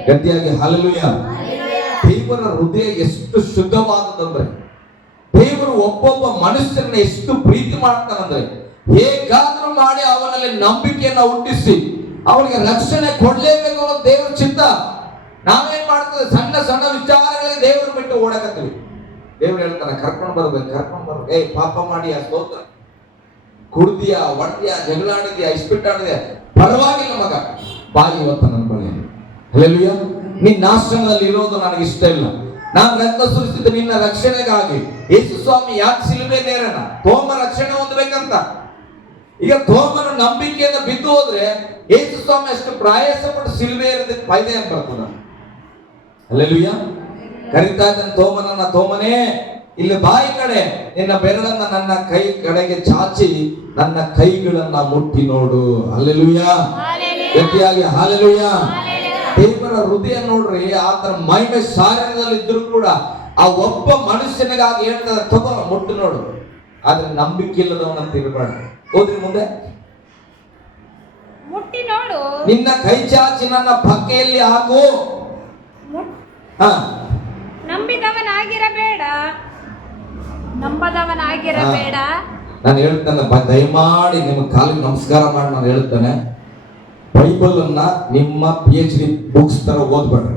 ಗಟ್ಟಿಯಾಗಿ ಹಲ್ಲೆಲೂಯಾ. ದೇವರ ಹೃದಯ ಎಷ್ಟು ಶುದ್ಧವಾದದಂದ್ರೆ, ದೇವರು ಒಬ್ಬೊಬ್ಬ ಮನುಷ್ಯರನ್ನ ಎಷ್ಟು ಪ್ರೀತಿ ಮಾಡ್ತಾನಂದ್ರೆ, ಹೇಗಾದ್ರೂ ಮಾಡಿ ಅವನಲ್ಲಿ ನಂಬಿಕೆಯನ್ನ ಹುಟ್ಟಿಸಿ ಅವನಿಗೆ ರಕ್ಷಣೆ ಕೊಡ್ಲೇಬೇಕು ಅನ್ನೋದು ದೇವರ ಚಿತ್ತ. ನಾವೇನ್ ಮಾಡ್ತೇವೆ, ಸಣ್ಣ ಸಣ್ಣ ವಿಚಾರಗಳಿಗೆ ದೇವರು ಬಿಟ್ಟು ಓಡಕತ್ತೀವಿ. ದೇವ್ರು ಹೇಳ್ತಾನೆ, ಕರ್ಕೊಂಡು ಬರ್ಬೇಕು. ಪಾಪ ಮಾಡಿ ಆ ಸ್ತೋತ್ರ, ಕುಡ್ದಿಯ, ಒಡ್ದಿಯ, ಜಗಳಾಡಿದ್ಯಾ, ಇಸ್ಪಿಟ್ಟಾಡಿದ್ಯಾ, ಪರವಾಗಿಲ್ಲ ಮಗ, ಬಾಯಿ ಇವತ್ತ ನನ್ನ ಬಳಿ. ಹಲ್ಲೆಲೂಯಾ. ನಿನ್ನ ಆಶ್ರಮದಲ್ಲಿ ಇರೋದು ನನಗೆ ಇಷ್ಟ ಇಲ್ಲ, ನಾನು ರಕ್ತ ಸುರಿಸಿದ್ದು ನಿನ್ನ ರಕ್ಷಣೆಗಾಗಿ. ಯೇಸು ಸ್ವಾಮಿ ಯಾಕೆ ಸಿಲುಬೆನೇರನ, ತೋಮ ರಕ್ಷಣೆ ಹೊಂದಬೇಕಂತ. ಈಗ ತೋಮನ ನಂಬಿಕೆಯಿಂದ ಬಿದ್ದು ಹೋದ್ರೆ ಯೇಸು ಸ್ವಾಮಿ ಅಷ್ಟು ಪ್ರಯಾಸ ಪಟ್ಟು ಸಿಲುಬೆ ಏರೋದಕ್ಕೆ ಫಾಯ್ದೆ ಅಂತ ಬರ್ತದ. ಹಲ್ಲೆಲೂಯಾ. ಕರಿತಾ ಇದ್ದಾನೆ ತೋಮನನ್ನ, ತೋಮನೇ ಇಲ್ಲಿ ಬಾಯಿ ಕಡೆ ನಿನ್ನ ಬೆರಳನ್ನ ನನ್ನ ಕೈ ಕಡೆಗೆ ಚಾಚಿ ನನ್ನ ಕೈಗಳನ್ನ ಮುಟ್ಟಿ ನೋಡು. ಹಲ್ಲೆಲೂಯಾ. ಗಟ್ಟಿಯಾಗಿ ಹಲ್ಲೆಲೂಯಾ. ದೇವರ ಹೃದಯ ನೋಡ್ರಿ, ಆತನ ಮೈಮೆ ಶಾರೀರದಲ್ಲಿ ಇದ್ರು ಕೂಡ ಆ ಒಬ್ಬ ಮನುಷ್ಯನಿಗಾಗಿ ಹೇಳ್ತಾರೆ, ತಗೋ ಮುಟ್ಟು ನೋಡು. ಆದ್ರೆ ನಂಬಿಕೆ ಇಲ್ಲದವನಂತ ಇರಬೇಡ. ಹೋದ್ರಿ ಮುಂದೆ, ಮುಟ್ಟಿ ನೋಡು, ನಿನ್ನ ಕೈ ಚಾಚಿ ನನ್ನ ಪಕ್ಕೆಯಲ್ಲಿ ಹಾಕು. ನಂಬದವನಾಗಿರಬೇಡ. ನಾನು ಹೇಳ್ತೇನೆ, ದಯಮಾಡಿ ನಿಮ್ಮ ಕಾಲಿಗೆ ನಮಸ್ಕಾರ ಮಾಡಿ ನಾನು ಹೇಳ್ತೇನೆ, ಬೈಬಲ್ ಅನ್ನ ನಿಮ್ಮ PhD ಬುಕ್ಸ್ ತರ ಓದ್ಬೇಡ್ರಿ.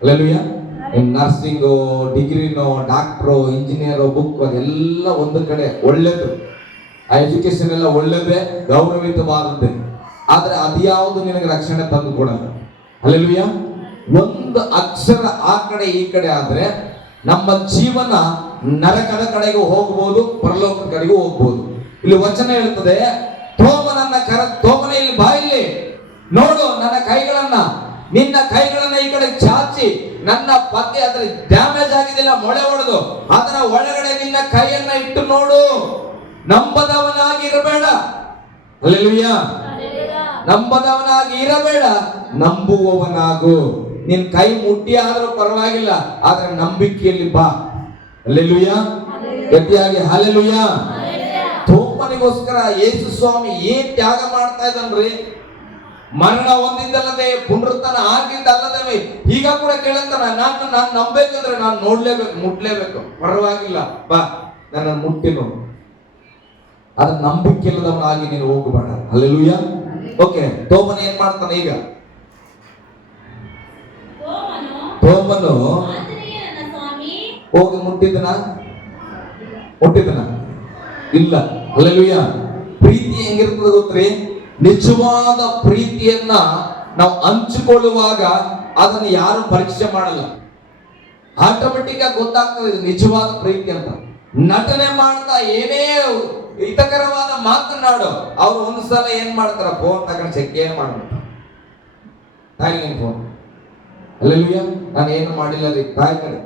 ಹಲ್ಲೆಲೂಯಾ. ನಿಮ್ ನರ್ಸಿಂಗು, ಡಿಗ್ರಿನೋ, ಡಾಕ್ಟ್ರೋ, ಇಂಜಿನಿಯರ್ ಬುಕ್ ಅದೆಲ್ಲ ಒಂದು ಕಡೆ ಒಳ್ಳೇದು, ಆ ಎಜುಕೇಶನ್ ಎಲ್ಲ ಒಳ್ಳೇದೇ, ಗೌರವಿತವಾದದ್ದೇ. ಆದ್ರೆ ಅದ್ಯಾವುದು ನಿನಗೆ ರಕ್ಷಣೆ ತಂದು ಕೊಡಲ್ಲ. ಹಲ್ಲೆಲೂಯಾ. ಒಂದು ಅಕ್ಷರ ಆ ಕಡೆ ಈ ಕಡೆ ಆದ್ರೆ ನಮ್ಮ ಜೀವನ ನರಕದ ಕಡೆಗೂ ಹೋಗಬಹುದು, ಪರಲೋಕದ ಕಡೆಗೂ ಹೋಗ್ಬಹುದು. ಇಲ್ಲಿ ವಚನ ಹೇಳ್ತದೆ, ತೋಮನ ಇಲ್ಲಿ ಬಾಯಿಲಿ ನೋಡು ನನ್ನ ಕೈಗಳನ್ನ, ನಿನ್ನ ಕೈಗಳನ್ನ ಈ ಕಡೆ ಚಾಚಿ ನನ್ನ ಪಕ್ಕೆ ಅದ್ರ ಡ್ಯಾಮೇಜ್ ಆಗಿದಿಲ್ಲ, ಮೊಳೆ ಹೊಡೆದು ಅದರ ಒಳಗಡೆ ನಿನ್ನ ಕೈಯನ್ನ ಇಟ್ಟು ನೋಡು. ನಂಬದವನಾಗಿ ಇರಬೇಡ. ಹಲ್ಲೆಲೂಯಾ. ನಂಬದವನಾಗಿ ಇರಬೇಡ, ನಂಬುವವನಾಗು. ನಿನ್ ಕೈ ಮುಟ್ಟಿ ಆದ್ರೂ ಪರವಾಗಿಲ್ಲ, ಆದ್ರೆ ನಂಬಿಕೆಯಲ್ಲಿ ಬಾ. ಹಲ್ಲೆಲೂಯಾ. ಗಟ್ಟಿಯಾಗಿ ಹಲ್ಲೆಲೂಯಾ. ತೋಮನಿಗೋಸ್ಕರ ಯೇಸು ಸ್ವಾಮಿ ಏನ್ ತ್ಯಾಗ ಮಾಡ್ತಾ ಇದ್ದಾನ್ರಿ. ಮರಣ ಹೊಂದಿದ್ದಲ್ಲದೆ ಪುನರುತ್ಥಾನ ಆಗಿದ್ದಲ್ಲದೆ ಈಗ ಕೂಡ ಕೇಳಂತಾನ, ನಾನು ನಂಬೇಕಂದ್ರೆ ನಾನು ನೋಡ್ಲೇಬೇಕು, ಮುಟ್ಲೇಬೇಕು, ಪರವಾಗಿಲ್ಲ ಬಾ ನನ್ನ ಮುಟ್ಟಿ ನೋಡು. ಅದ್ರ ನಂಬಿಕೆ ಇಲ್ಲದವನಾಗಿ ನೀನು ಹೋಗಬೇಡ. ಹಲ್ಲೆಲೂಯಾ. ಓಕೆ, ತೋಮನ ಏನ್ ಮಾಡ್ತಾನೆ ಈಗ? ತೋಮನು ಹೋಗಿ ಮುಟ್ಟಿದನ ಇಲ್ಲ. ಹಲ್ಲೆಲೂಯಾ. ಪ್ರೀತಿ ಹೆಂಗಿರ್ತದೆ ಗೊತ್ತ್ರಿ? ನಿಜವಾದ ಪ್ರೀತಿಯನ್ನ ನಾವು ಹಂಚಿಕೊಳ್ಳುವಾಗ ಅದನ್ನು ಯಾರು ಪರೀಕ್ಷೆ ಮಾಡಲ್ಲ, ಆಟೋಮೆಟಿಕ್ ಆಗಿ ಗೊತ್ತಾಗ್ತದೆ ಇದು ನಿಜವಾದ ಪ್ರೀತಿ ಅಂತ. ನಟನೆ ಮಾಡ್ತಾ ಏನೇ ಹಿತಕರವಾದ ಮಾತನಾಡು, ಅವ್ರು ಒಂದು ಸಲ ಏನ್ ಮಾಡ್ತಾರ, ಫೋನ್ ತಗೊಂಡು ಚೆಕ್ ಮಾಡ್ಬಿಡ್ತಾರೆ. ತಾಯಿ ಫೋನ್, ಹಲ್ಲೆಲೂಯಾ, ನಾನು ಏನು ಮಾಡಿಲ್ಲ ರೀ ತಾಯಿ ಕಡೆ.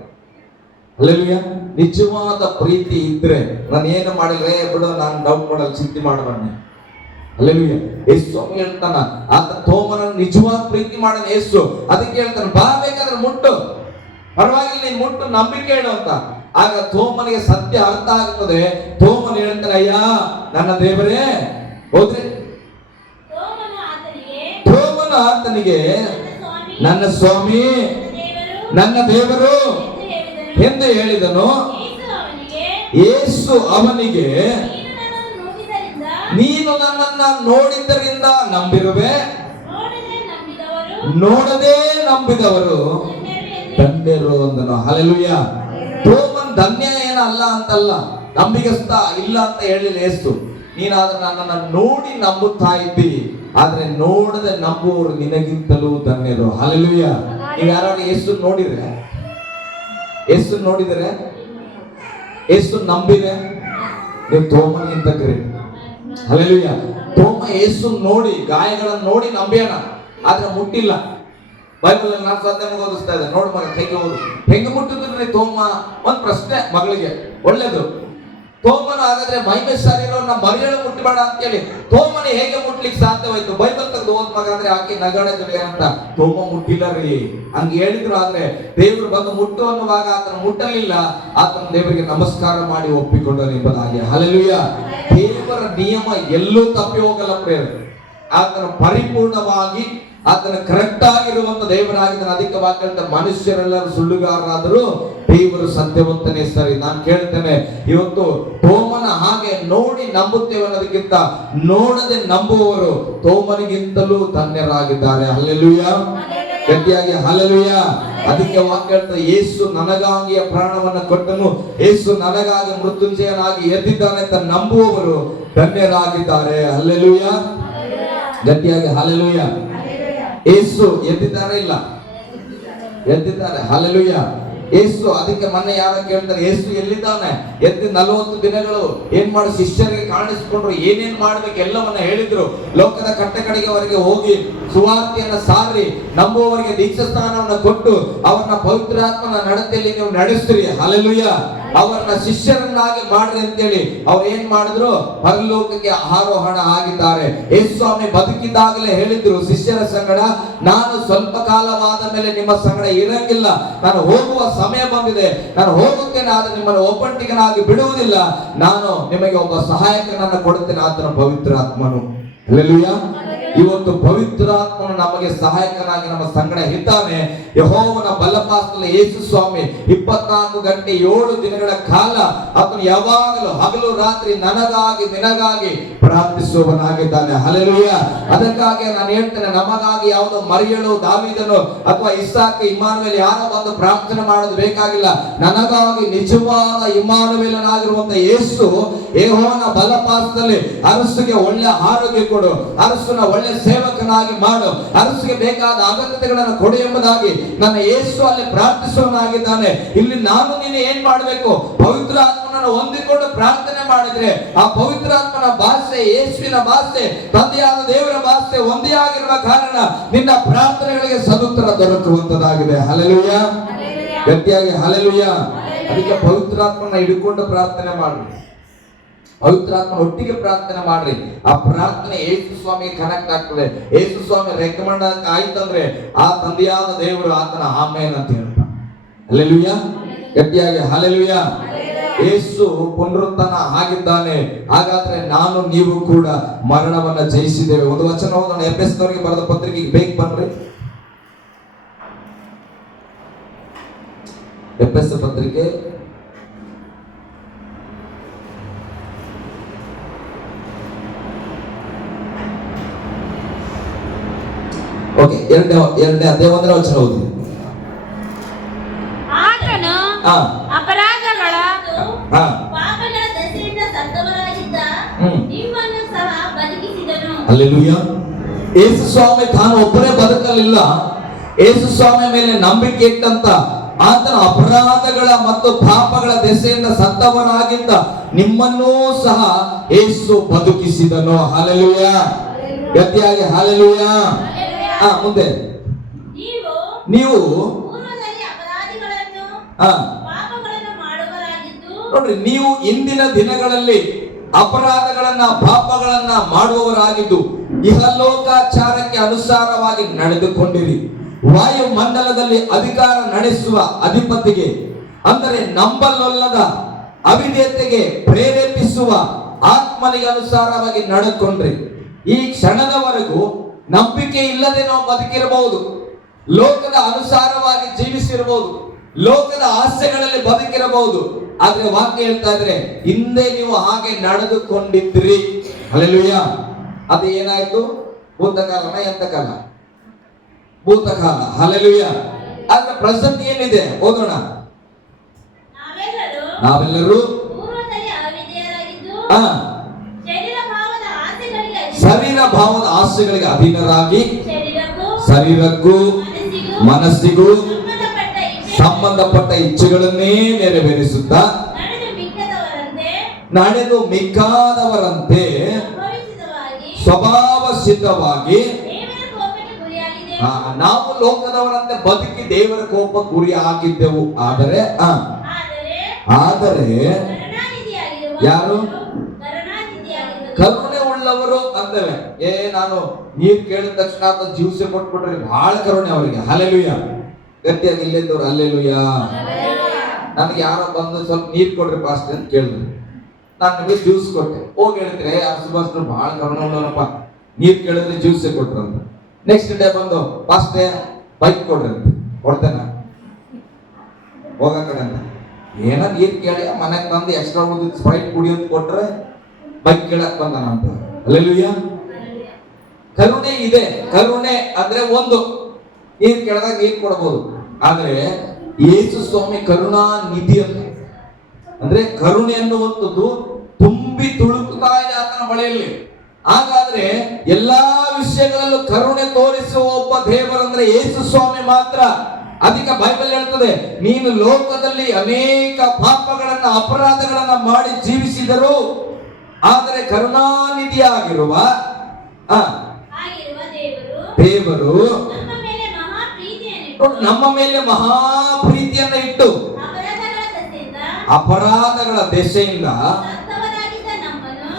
ಹಲ್ಲೆಲೂಯಾ. ನಿಜವಾದ ಪ್ರೀತಿ ಇದ್ರೆ ನಾನು ಏನು ಮಾಡಿಲ್ಲ, ಬಿಡು ನಾನು ಡೌಟ್ ಮಾಡಲ್ಲ, ಚಿಂತೆ ಮಾಡಬಾರ್ದು. ಹಲ್ಲೆಲೂಯಾ. ಯೇಸು ಹೇಳ್ತಾನ, ಆತ ತೋಮನ ನಿಜವಾದ ಪ್ರೀತಿ ಮಾಡನ ಯೇಸು. ಅದಕ್ಕೆ ಹೇಳ್ತಾನೆ, ಬಾ ಬೇಕಾದ್ರೆ ಮುಟ್ಟು, ಪರವಾಗಿಲ್ಲ ನೀನ್ ಮುಟ್ಟು, ನಂಬಿಕೆ ಹೇಳು ಅಂತ. ಆಗ ತೋಮನಿಗೆ ಸತ್ಯ ಅರ್ಥ ಆಗುತ್ತದೆ. ತೋಮನ್ ಹೇಳ್ತಾನೆ, ಅಯ್ಯ ನನ್ನ ದೇವರೇ, ಹೋದ್ರಿ. ತೋಮನು ಆತನಿಗೆ ನನ್ನ ಸ್ವಾಮಿ, ನನ್ನ ದೇವರು ಎಂದು ಹೇಳಿದನು. ಯೇಸು ಅವನಿಗೆ, ನೀನು ನನ್ನನ್ನ ನೋಡಿದ್ದರಿಂದ ನಂಬಿರುವೆ, ನೋಡದೆ ನಂಬಿದವರು ಧನ್ಯರು ಅಂದನು. ಹಲ್ಲೆಲೂಯಾ. ತೋಮನ್ ಧನ್ಯ ಏನಲ್ಲ ಅಂತಲ್ಲ, ನಂಬಿಗಸ್ತ ಇಲ್ಲ ಅಂತ ಹೇಳಿಲ್ಲ ಯೇಸು. ನೀನಾದ್ರೆ ನನ್ನನ್ನು ನೋಡಿ ನಂಬುತ್ತಾ ಇದ್ದಿ, ಆದ್ರೆ ನೋಡದೆ ನಂಬುವವರು ನಿನಗಿಂತಲೂ ಧನ್ಯರು. ಹಲ್ಲೆಲೂಯಾ. ನೀವು ಯಾರು ಯೇಸು ನೋಡಿದ್ರೆ, ಯೇಸು ನೋಡಿದರೆ, ಯೇಸು ನಂಬಿದ್ರೆ ನೀವು ತೋಮನಿಗಿಂತ ಗ್ರೇಟ್. ಹಲ್ಲೆಲೂಯಾ. ತೋಮ ಯೇಸು ನೋಡಿ, ಗಾಯಗಳನ್ನು ನೋಡಿ ನಂಬ್ಯಾನ, ಆದ್ರೆ ಮುಟ್ಟಿಲ್ಲ. ಬೈಬಲ್ ನಾನು ಸತ್ಯ ಓದಿಸ್ತಾ ಇದ್ದೆ, ನೋಡು ಮಗ ಕೈಗೆ ಓದು, ಹೆಂಗ ಮುಟ್ಟಿದ್ರೆ ತೋಮ. ಒಂದ್ ಪ್ರಶ್ನೆ ಮಗಳಿಗೆ, ಒಳ್ಳೇದು. ತೋಮನ ಹಾಗಾದ್ರೆ ಮಹಿಮೆ ಶರೀರವನ್ನ ಮರಿಯಳು ಮುಟ್ಟಬೇಡ ಅಂತೇಳಿ ತೋಮನ ಹೇಗೆ ಮುಟ್ಲಿಕ್ಕೆ ಸಾಧ್ಯವಾಯ್ತು? ಬೈಬಲ್ ತೆಗೆದು ಓದ್ ಮಗ ಅಂದ್ರೆ ಆಕೆ ನಗಡದಲ್ಲಿ ಅಂತ. ತೋಮ ಮುಟ್ಟಿಲ್ಲ ರೀ, ಹಂಗ ಹೇಳಿದ್ರು. ಆದ್ರೆ ದೇವರು ಬಂದು ಮುಟ್ಟು ಅನ್ನುವಾಗ ಆತನ ಮುಟ್ಟಲಿಲ್ಲ, ಆತನ ದೇವರಿಗೆ ನಮಸ್ಕಾರ ಮಾಡಿ ಒಪ್ಪಿಕೊಂಡನು ಎಂಬುದಾಗಿ. ಹಲ್ಲೆಲೂಯಾ. ದೇವರ ನಿಯಮ ಎಲ್ಲೂ ತಪ್ಪಿ ಹೋಗಲ್ಲ ಪ್ರೇರೆ. ಆತನ ಪರಿಪೂರ್ಣವಾಗಿ, ಆತನ ಕರೆಕ್ಟ್ ಆಗಿರುವಂತ ದೇವರಾಗಿದ್ದಾನೆ. ಅದಕ್ಕೆ ವಾಕ್ಯ, ಮನುಷ್ಯರೆಲ್ಲರೂ ಸುಳ್ಳುಗಾರರಾದರೂ ದೇವರು ಸತ್ಯವಂತನೇ. ಸರಿ, ನಾನು ಕೇಳ್ತೇನೆ, ಇವತ್ತು ತೋಮನ ಹಾಗೆ ನೋಡಿ ನಂಬುತ್ತೇವೆ ಅನ್ನೋದಕ್ಕಿಂತ ನೋಡದೆ ನಂಬುವವರು ತೋಮನಿಗಿಂತಲೂ ಧನ್ಯರಾಗಿದ್ದಾರೆ. ಹಲ್ಲೆಲೂಯಾ. ಗಟ್ಟಿಯಾಗಿ ಹಲ್ಲೆಲೂಯಾ. ಅದಕ್ಕೆ ವಾಕ್ಯ ಹೇಳ್ತಾರೆ, ಯೇಸು ನನಗಾಗಿ ಪ್ರಾಣವನ್ನು ಕೊಟ್ಟನು, ಯೇಸು ನನಗಾಗಿ ಮೃತ್ಯುಂಜಯನಾಗಿ ಎದ್ದಿದ್ದಾನೆ ಅಂತ ನಂಬುವವರು ಧನ್ಯರಾಗಿದ್ದಾರೆ. ಹಲ್ಲೆಲೂಯಾ. ಗಟ್ಟಿಯಾಗಿ ಹಲ್ಲೆಲೂಯಾ. ಯೇಸು ಎದ್ದಿದ್ದಾರೆ, ಇಲ್ಲ ಎದ್ದಿದ್ದಾರೆ. ಹಲ್ಲೆಲೂಯಾ. ಯೇಸು, ಅದಕ್ಕೆ ಮೊನ್ನೆ ಯಾರು ಕೇಳ್ತಾರೆ, ಯೇಸು ಎಲ್ಲಿದ್ದಾನೆ? ಎದ್ದು 40 ದಿನಗಳು ಏನ್ ಮಾಡಿ ಶಿಷ್ಯರಿಗೆ ಕಾಣಿಸಿಕೊಂಡ್ರು, ಏನೇನ್ ಮಾಡ್ಬೇಕು ಎಲ್ಲವನ್ನ ಹೇಳಿದ್ರು. ಲೋಕದ ಕಟ್ಟ ಕಡೆಯವರೆಗೆ ಹೋಗಿ ಸುವಾರ್ತೆಯನ್ನ ಸಾರಿ ನಂಬುವವರಿಗೆ ದೀಕ್ಷಾ ಸ್ಥಾನವನ್ನು ಕೊಟ್ಟು ಅವರನ್ನ ಪವಿತ್ರಾತ್ಮನ ನಡತೆಯಲ್ಲಿ ನೀವು ನಡೆಸ್ತೀರಿ. ಹಲ್ಲೆಲೂಯಾ. ಅವರನ್ನ ಶಿಷ್ಯರನ್ನಾಗಿ ಮಾಡ್ರಿ ಅಂತೇಳಿ ಅವ್ರು ಏನ್ ಮಾಡಿದ್ರು, ಪರಲೋಕಕ್ಕೆ ಆರೋಹಣ ಆಗಿದ್ದಾರೆ. ಯೇಸು ಸ್ವಾಮಿ ಬದುಕಿದ್ದಾಗಲೇ ಹೇಳಿದ್ರು ಶಿಷ್ಯರ ಸಂಗಡ, ನಾನು ಸ್ವಲ್ಪ ಕಾಲವಾದ ಮೇಲೆ ನಿಮ್ಮ ಸಂಗಡ ಇರಂಗಿಲ್ಲ, ನಾನು ಹೋಗುವ ಸಮಯ ಬಂದಿದೆ, ನಾನು ಹೋಗುತ್ತೇನೆ, ಆದ್ರೆ ನಿಮ್ಮನ್ನು ಒಬ್ಬಂಟಿಗನಾಗಿ ಬಿಡುವುದಿಲ್ಲ, ನಾನು ನಿಮಗೆ ಒಬ್ಬ ಸಹಾಯಕನನ್ನು ಕೊಡುತ್ತೇನೆ, ಆತನ ಪವಿತ್ರಾತ್ಮನು. ಹಲ್ಲೆಲೂಯಾ. ಇವತ್ತು ಪವಿತ್ರಾತ್ಮನು ನಮಗೆ ಸಹಾಯಕನಾಗಿ ನಮ್ಮ ಸಂಗಡ ಇದ್ದಾನೆ. ಯೆಹೋವನ ಬಲಪಾಸದಲ್ಲಿ ಯೇಸು ಸ್ವಾಮಿ 24 ಗಂಟೆ 7 ದಿನಗಳ ಕಾಲ ಆತನು ಯಾವಾಗಲೂ ಹಗಲು ರಾತ್ರಿ ನನಗಾಗಿ ನಿನಗಾಗಿ ಪ್ರಾರ್ಥಿಸುವವನಾಗಿದ್ದಾನೆ. ಹಲ್ಲೆಲೂಯಾ. ಅದಕ್ಕಾಗಿ ನಾನು ಹೇಳ್ತೇನೆ, ನಮಗಾಗಿ ಯಾವುದೋ ಮರಿಯಳು, ದಾವೀದನು ಅಥವಾ ಇಸಾಕ, ಇಮ್ಮಾನುವೇಲ್ ಯಾರೋ ಬಂದು ಪ್ರಾರ್ಥನೆ ಮಾಡೋದು ಬೇಕಾಗಿಲ್ಲ. ನನಗಾಗಿ ನಿಜವಾದ ಇಮ್ಮಾನುವೇಲನಾಗಿರುವಂತ ಯೇಸು ಯೆಹೋವನ ಬಲಪಾಸದಲ್ಲಿ ಅರಸಿಗೆ ಒಳ್ಳೆ ಆರೋಗ್ಯ ಕೊಡು, ಅರಸನ ಒಳ್ಳೆ ಸೇವಕನಾಗಿ ಮಾಡು, ಅರಸಿಗೆ ಬೇಕಾದ ಅಗತ್ಯತೆಗಳನ್ನು ಕೊಡು ಎಂಬುದಾಗಿ ನನ್ನ ಯೇಸು ಅಲ್ಲಿ ಪ್ರಾರ್ಥಿಸುವನಾಗಿದ್ದಾನೆ. ಇಲ್ಲಿ ನಾನು ನೀನು ಏನ್ ಮಾಡಬೇಕು? ಪವಿತ್ರಾತ್ಮನನ್ನು ಹೊಂದಿಕೊಂಡು ಪ್ರಾರ್ಥನೆ ಮಾಡಿದ್ರೆ ಆ ಪವಿತ್ರಾತ್ಮನ ಭಾಷೆ, ಯೇಸುವಿನ ಭಾಷೆ, ತಂದೆಯಾದ ದೇವರ ಭಾಷೆ ಒಂದೇ ಆಗಿರುವ ಕಾರಣ ನಿನ್ನ ಪ್ರಾರ್ಥನೆಗಳಿಗೆ ಸದುತ್ತರ ದೊರಕುವಂತದಾಗಿದೆ. ಹಲ್ಲೆಲೂಯಾ. ಗಟ್ಟಿಯಾಗಿ ಹಲ್ಲೆಲೂಯಾ. ಅದಕ್ಕೆ ಪವಿತ್ರಾತ್ಮನ ಹಿಡ್ಕೊಂಡು ಪ್ರಾರ್ಥನೆ ಮಾಡ್ರಿ, ಪವಿತ್ರಾತ್ಮ ಒಟ್ಟಿಗೆ ಪ್ರಾರ್ಥನೆ ಮಾಡ್ರಿ. ಆ ಪ್ರಾರ್ಥನೆ ಯೇಸು ಸ್ವಾಮಿಗೆ ಕನೆಕ್ಟ್ ಆಗ್ತದೆ. ಯೇಸು ಸ್ವಾಮಿ ರೆಕಮೆಂಡ್ ಆಯ್ತಂದ್ರೆ ಆ ತಂದೆಯಾದ ದೇವರು ಆತನ ಆಮೇನ್ ಅಂತ ಹೇಳ್ತಾನೆ. ಹಲ್ಲೆಲೂಯಾ. ಗಟ್ಟಿಯಾಗಿ ಹಲ್ಲೆಲೂಯಾ. ಯೇಸು ಪುನರುತ್ಥಾನ ಆಗಿದ್ದಾನೆ. ಹಾಗಾದ್ರೆ ನಾನು ನೀವು ಕೂಡ ಮರಣವನ್ನ ಜಯಿಸಿದ್ದೇವೆ. ಒಂದು ವಚನ ಓದೋಣ. ಎಫೆಸದವರಿಗೆ ಬರೆದ ಪತ್ರಿಕೆಗೆ ಬೇಗ ಬನ್ರಿ. ಎಫೆಸ ಪತ್ರಿಕೆ ಓಕೆ, ಎರಡನೇ ಅದೇ ಒಂದರ ವಚನ ಓದಿ. ಆತನು ಅಪರಾಧಗಳ ಪಾಪಗಳ ದೆಸೆಯಿಂದ ಸತ್ತವರಾಗಿದ್ದ ನಿಮ್ಮನ್ನು ಸಹ ಬದುಕಿಸಿದನು. ಹಲ್ಲೆಲೂಯಾ. ಯೇಸು ಸ್ವಾಮಿ ತಾನು ಒಬ್ಬರೇ ಬದುಕಲಿಲ್ಲ. ಯೇಸು ಸ್ವಾಮಿ ಮೇಲೆ ನಂಬಿಕೆ ಇಟ್ಟಂತ ಆತನ ಅಪರಾಧಗಳ ಮತ್ತು ಪಾಪಗಳ ದೆಸೆಯಿಂದ ಸತ್ತವರಾಗಿದ್ದ ನಿಮ್ಮನ್ನೂ ಸಹ ಯೇಸು ಬದುಕಿಸಿದನು. ಹಲ್ಲೆಲೂಯಾ. ಗಟ್ಟಿಯಾಗಿ ಹಲ್ಲೆಲೂಯಾ. ಮುಂದೆ ನೀವು ನೋಡ್ರಿ, ನೀವು ಇಂದಿನ ದಿನಗಳಲ್ಲಿ ಅಪರಾಧಗಳನ್ನ ಪಾಪಗಳನ್ನ ಮಾಡುವವರಾಗಿದ್ದು ಇಹಲೋಕಾಚಾರಕ್ಕೆ ಅನುಸಾರವಾಗಿ ನಡೆದುಕೊಂಡಿರಿ. ವಾಯುಮಂಡಲದಲ್ಲಿ ಅಧಿಕಾರ ನಡೆಸುವ ಅಧಿಪತಿಗೆ, ಅಂದರೆ ನಂಬಲೊಲ್ಲದ ಅವಿಧೇಯತೆಗೆ ಪ್ರೇರೇಪಿಸುವ ಆತ್ಮನಿಗೆ ಅನುಸಾರವಾಗಿ ನಡೆದುಕೊಂಡ್ರಿ. ಈ ಕ್ಷಣದವರೆಗೂ ನಂಬಿಕೆ ಇಲ್ಲದೆ ನಾವು ಬದುಕಿರಬಹುದು, ಲೋಕದ ಅನುಸಾರವಾಗಿ ಜೀವಿಸಿರಬಹುದು, ಲೋಕದ ಆಸೆಗಳಲ್ಲಿ ಬದುಕಿರಬಹುದು. ಆದ್ರೆ ವಾಕ್ಯ ಹೇಳ್ತಾ ಇದ್ರೆ ಹಿಂದೆ ನೀವು ಹಾಗೆ ನಡೆದುಕೊಂಡಿದ್ರಿ. ಹಲ್ಲೆಲೂಯಾ. ಅದು ಏನಾಯ್ತು? ಭೂತಕಾಲನ ಎಂತ ಕಾಲ? ಭೂತಕಾಲ. ಹಲ್ಲೆಲೂಯಾ. ಆದ್ರೆ ಪ್ರೆಸೆಂಟ್ ಏನಿದೆ ಓದೋಣ. ನಾವೆಲ್ಲರೂ ಶರೀರ ಭಾವದ ಆಸೆಗಳಿಗೆ ಅಧೀನರಾಗಿ ಶರೀರಕ್ಕೂ ಮನಸ್ಸಿಗೂ ಸಂಬಂಧಪಟ್ಟ ಇಚ್ಛೆಗಳನ್ನೇ ನೆರವೇರಿಸುತ್ತಾ ನಡೆದು ಮಿಕ್ಕಾದವರಂತೆ ಸ್ವಭಾವ ಸಿದ್ಧವಾಗಿ ನಾವು ಲೋಕದವರಂತೆ ಬದುಕಿ ದೇವರ ಕೋಪ ಗುರಿ ಆಗಿದ್ದೆವು. ಆದರೆ ಯಾರು ಕರುಣೆ ಉಳ್ಳವರು ಅಂತೇವೆ. ನಾನು ನೀರ್ ಕೇಳಿದ ತಕ್ಷಣ ಜ್ಯೂಸ್ ಕೊಟ್ಬಿಟ್ರೆ ಬಹಳ ಕರುಣೆ ಅವರಿಗೆ. ಹಲ್ಲೆಲೂಯಾ. ಗಟ್ಟಿಯಾಗಿ ಇಲ್ಲಿದ್ದವ್ರು ಹಲ್ಲೆಲೂಯಾ. ನನಗೆ ಯಾರೋ ಬಂದು ಸ್ವಲ್ಪ ನೀರ್ ಕೊಡ್ರಿ ಪಾಸ್ಟ್ ಅಂತ ಕೇಳಿದ್ರು. ನಾನು ನಿಮಗೆ ಜ್ಯೂಸ್ ಕೊಟ್ಟೆ. ಹೋಗಿ ಹೇಳಿದ್ರೆ ಸುಭಾಷ್ ಬಹಳ ಕರುಣೆ ಉಳ್ಳವನಪ್ಪ, ನೀರ್ ಕೇಳಿದ್ರೆ ಜ್ಯೂಸ್ ಕೊಟ್ರಂತ. ನೆಕ್ಸ್ಟ್ ಡೇ ಬಂದು ಪಾಸ್ಟೇ ಬೈಕ್ ಕೊಡ್ರಿ ಅಂತ ಕೊಡ್ತೇನೆ ಹೋಗ ಕಡೆ ಅಂತ. ಏನ ನೀರ್ ಕೇಳಿ ಮನೆಗೆ ಬಂದು ಎಕ್ಸ್ಟ್ರಾ ಉಳಿದ ಸ್ಪ್ರೈಟ್ ಕುಡಿ ಅಂತ ಕೊಟ್ರೆ ಬೈಕ್ ಕೇಳಕ್ ಬಂದಾನಂತ. ಹಲ್ಲೆಲೂಯಾ. ಕರುಣೆ ಇದೆ. ಕರುಣೆ ಅಂದ್ರೆ ಒಂದು ನೀರ್ ಕೇಳಿದಾಗ ನೀರ್ ಕೊಡಬಹುದು. ಆದ್ರೆ ಯೇಸು ಸ್ವಾಮಿ ಕರುಣಾ ನಿಧಿ ಅಂತ, ಅಂದ್ರೆ ಕರುಣೆ ಅನ್ನುವಂಥದ್ದು ತುಂಬಿ ತುಳುಕುತ್ತಾ ಇದೆ ಆತನ ಬಳಿಯಲ್ಲಿ. ಹಾಗಾದ್ರೆ ಎಲ್ಲಾ ವಿಷಯಗಳಲ್ಲೂ ಕರುಣೆ ತೋರಿಸುವ ಒಬ್ಬ ದೇವರಂದ್ರೆ ಯೇಸು ಸ್ವಾಮಿ ಮಾತ್ರ. ಅದಕ್ಕೆ ಬೈಬಲ್ ಹೇಳ್ತದೆ, ನೀನು ಲೋಕದಲ್ಲಿ ಅನೇಕ ಪಾಪಗಳನ್ನ ಅಪರಾಧಗಳನ್ನ ಮಾಡಿ ಜೀವಿಸಿದರು, ಆದರೆ ಕರುಣಾನಿಧಿಯಾಗಿರುವ ದೇವರು ನಮ್ಮ ಮೇಲೆ ಮಹಾ ಪ್ರೀತಿಯನ್ನ ಇಟ್ಟು ಅಪರಾಧಗಳ ದೆಸೆಯಿಂದ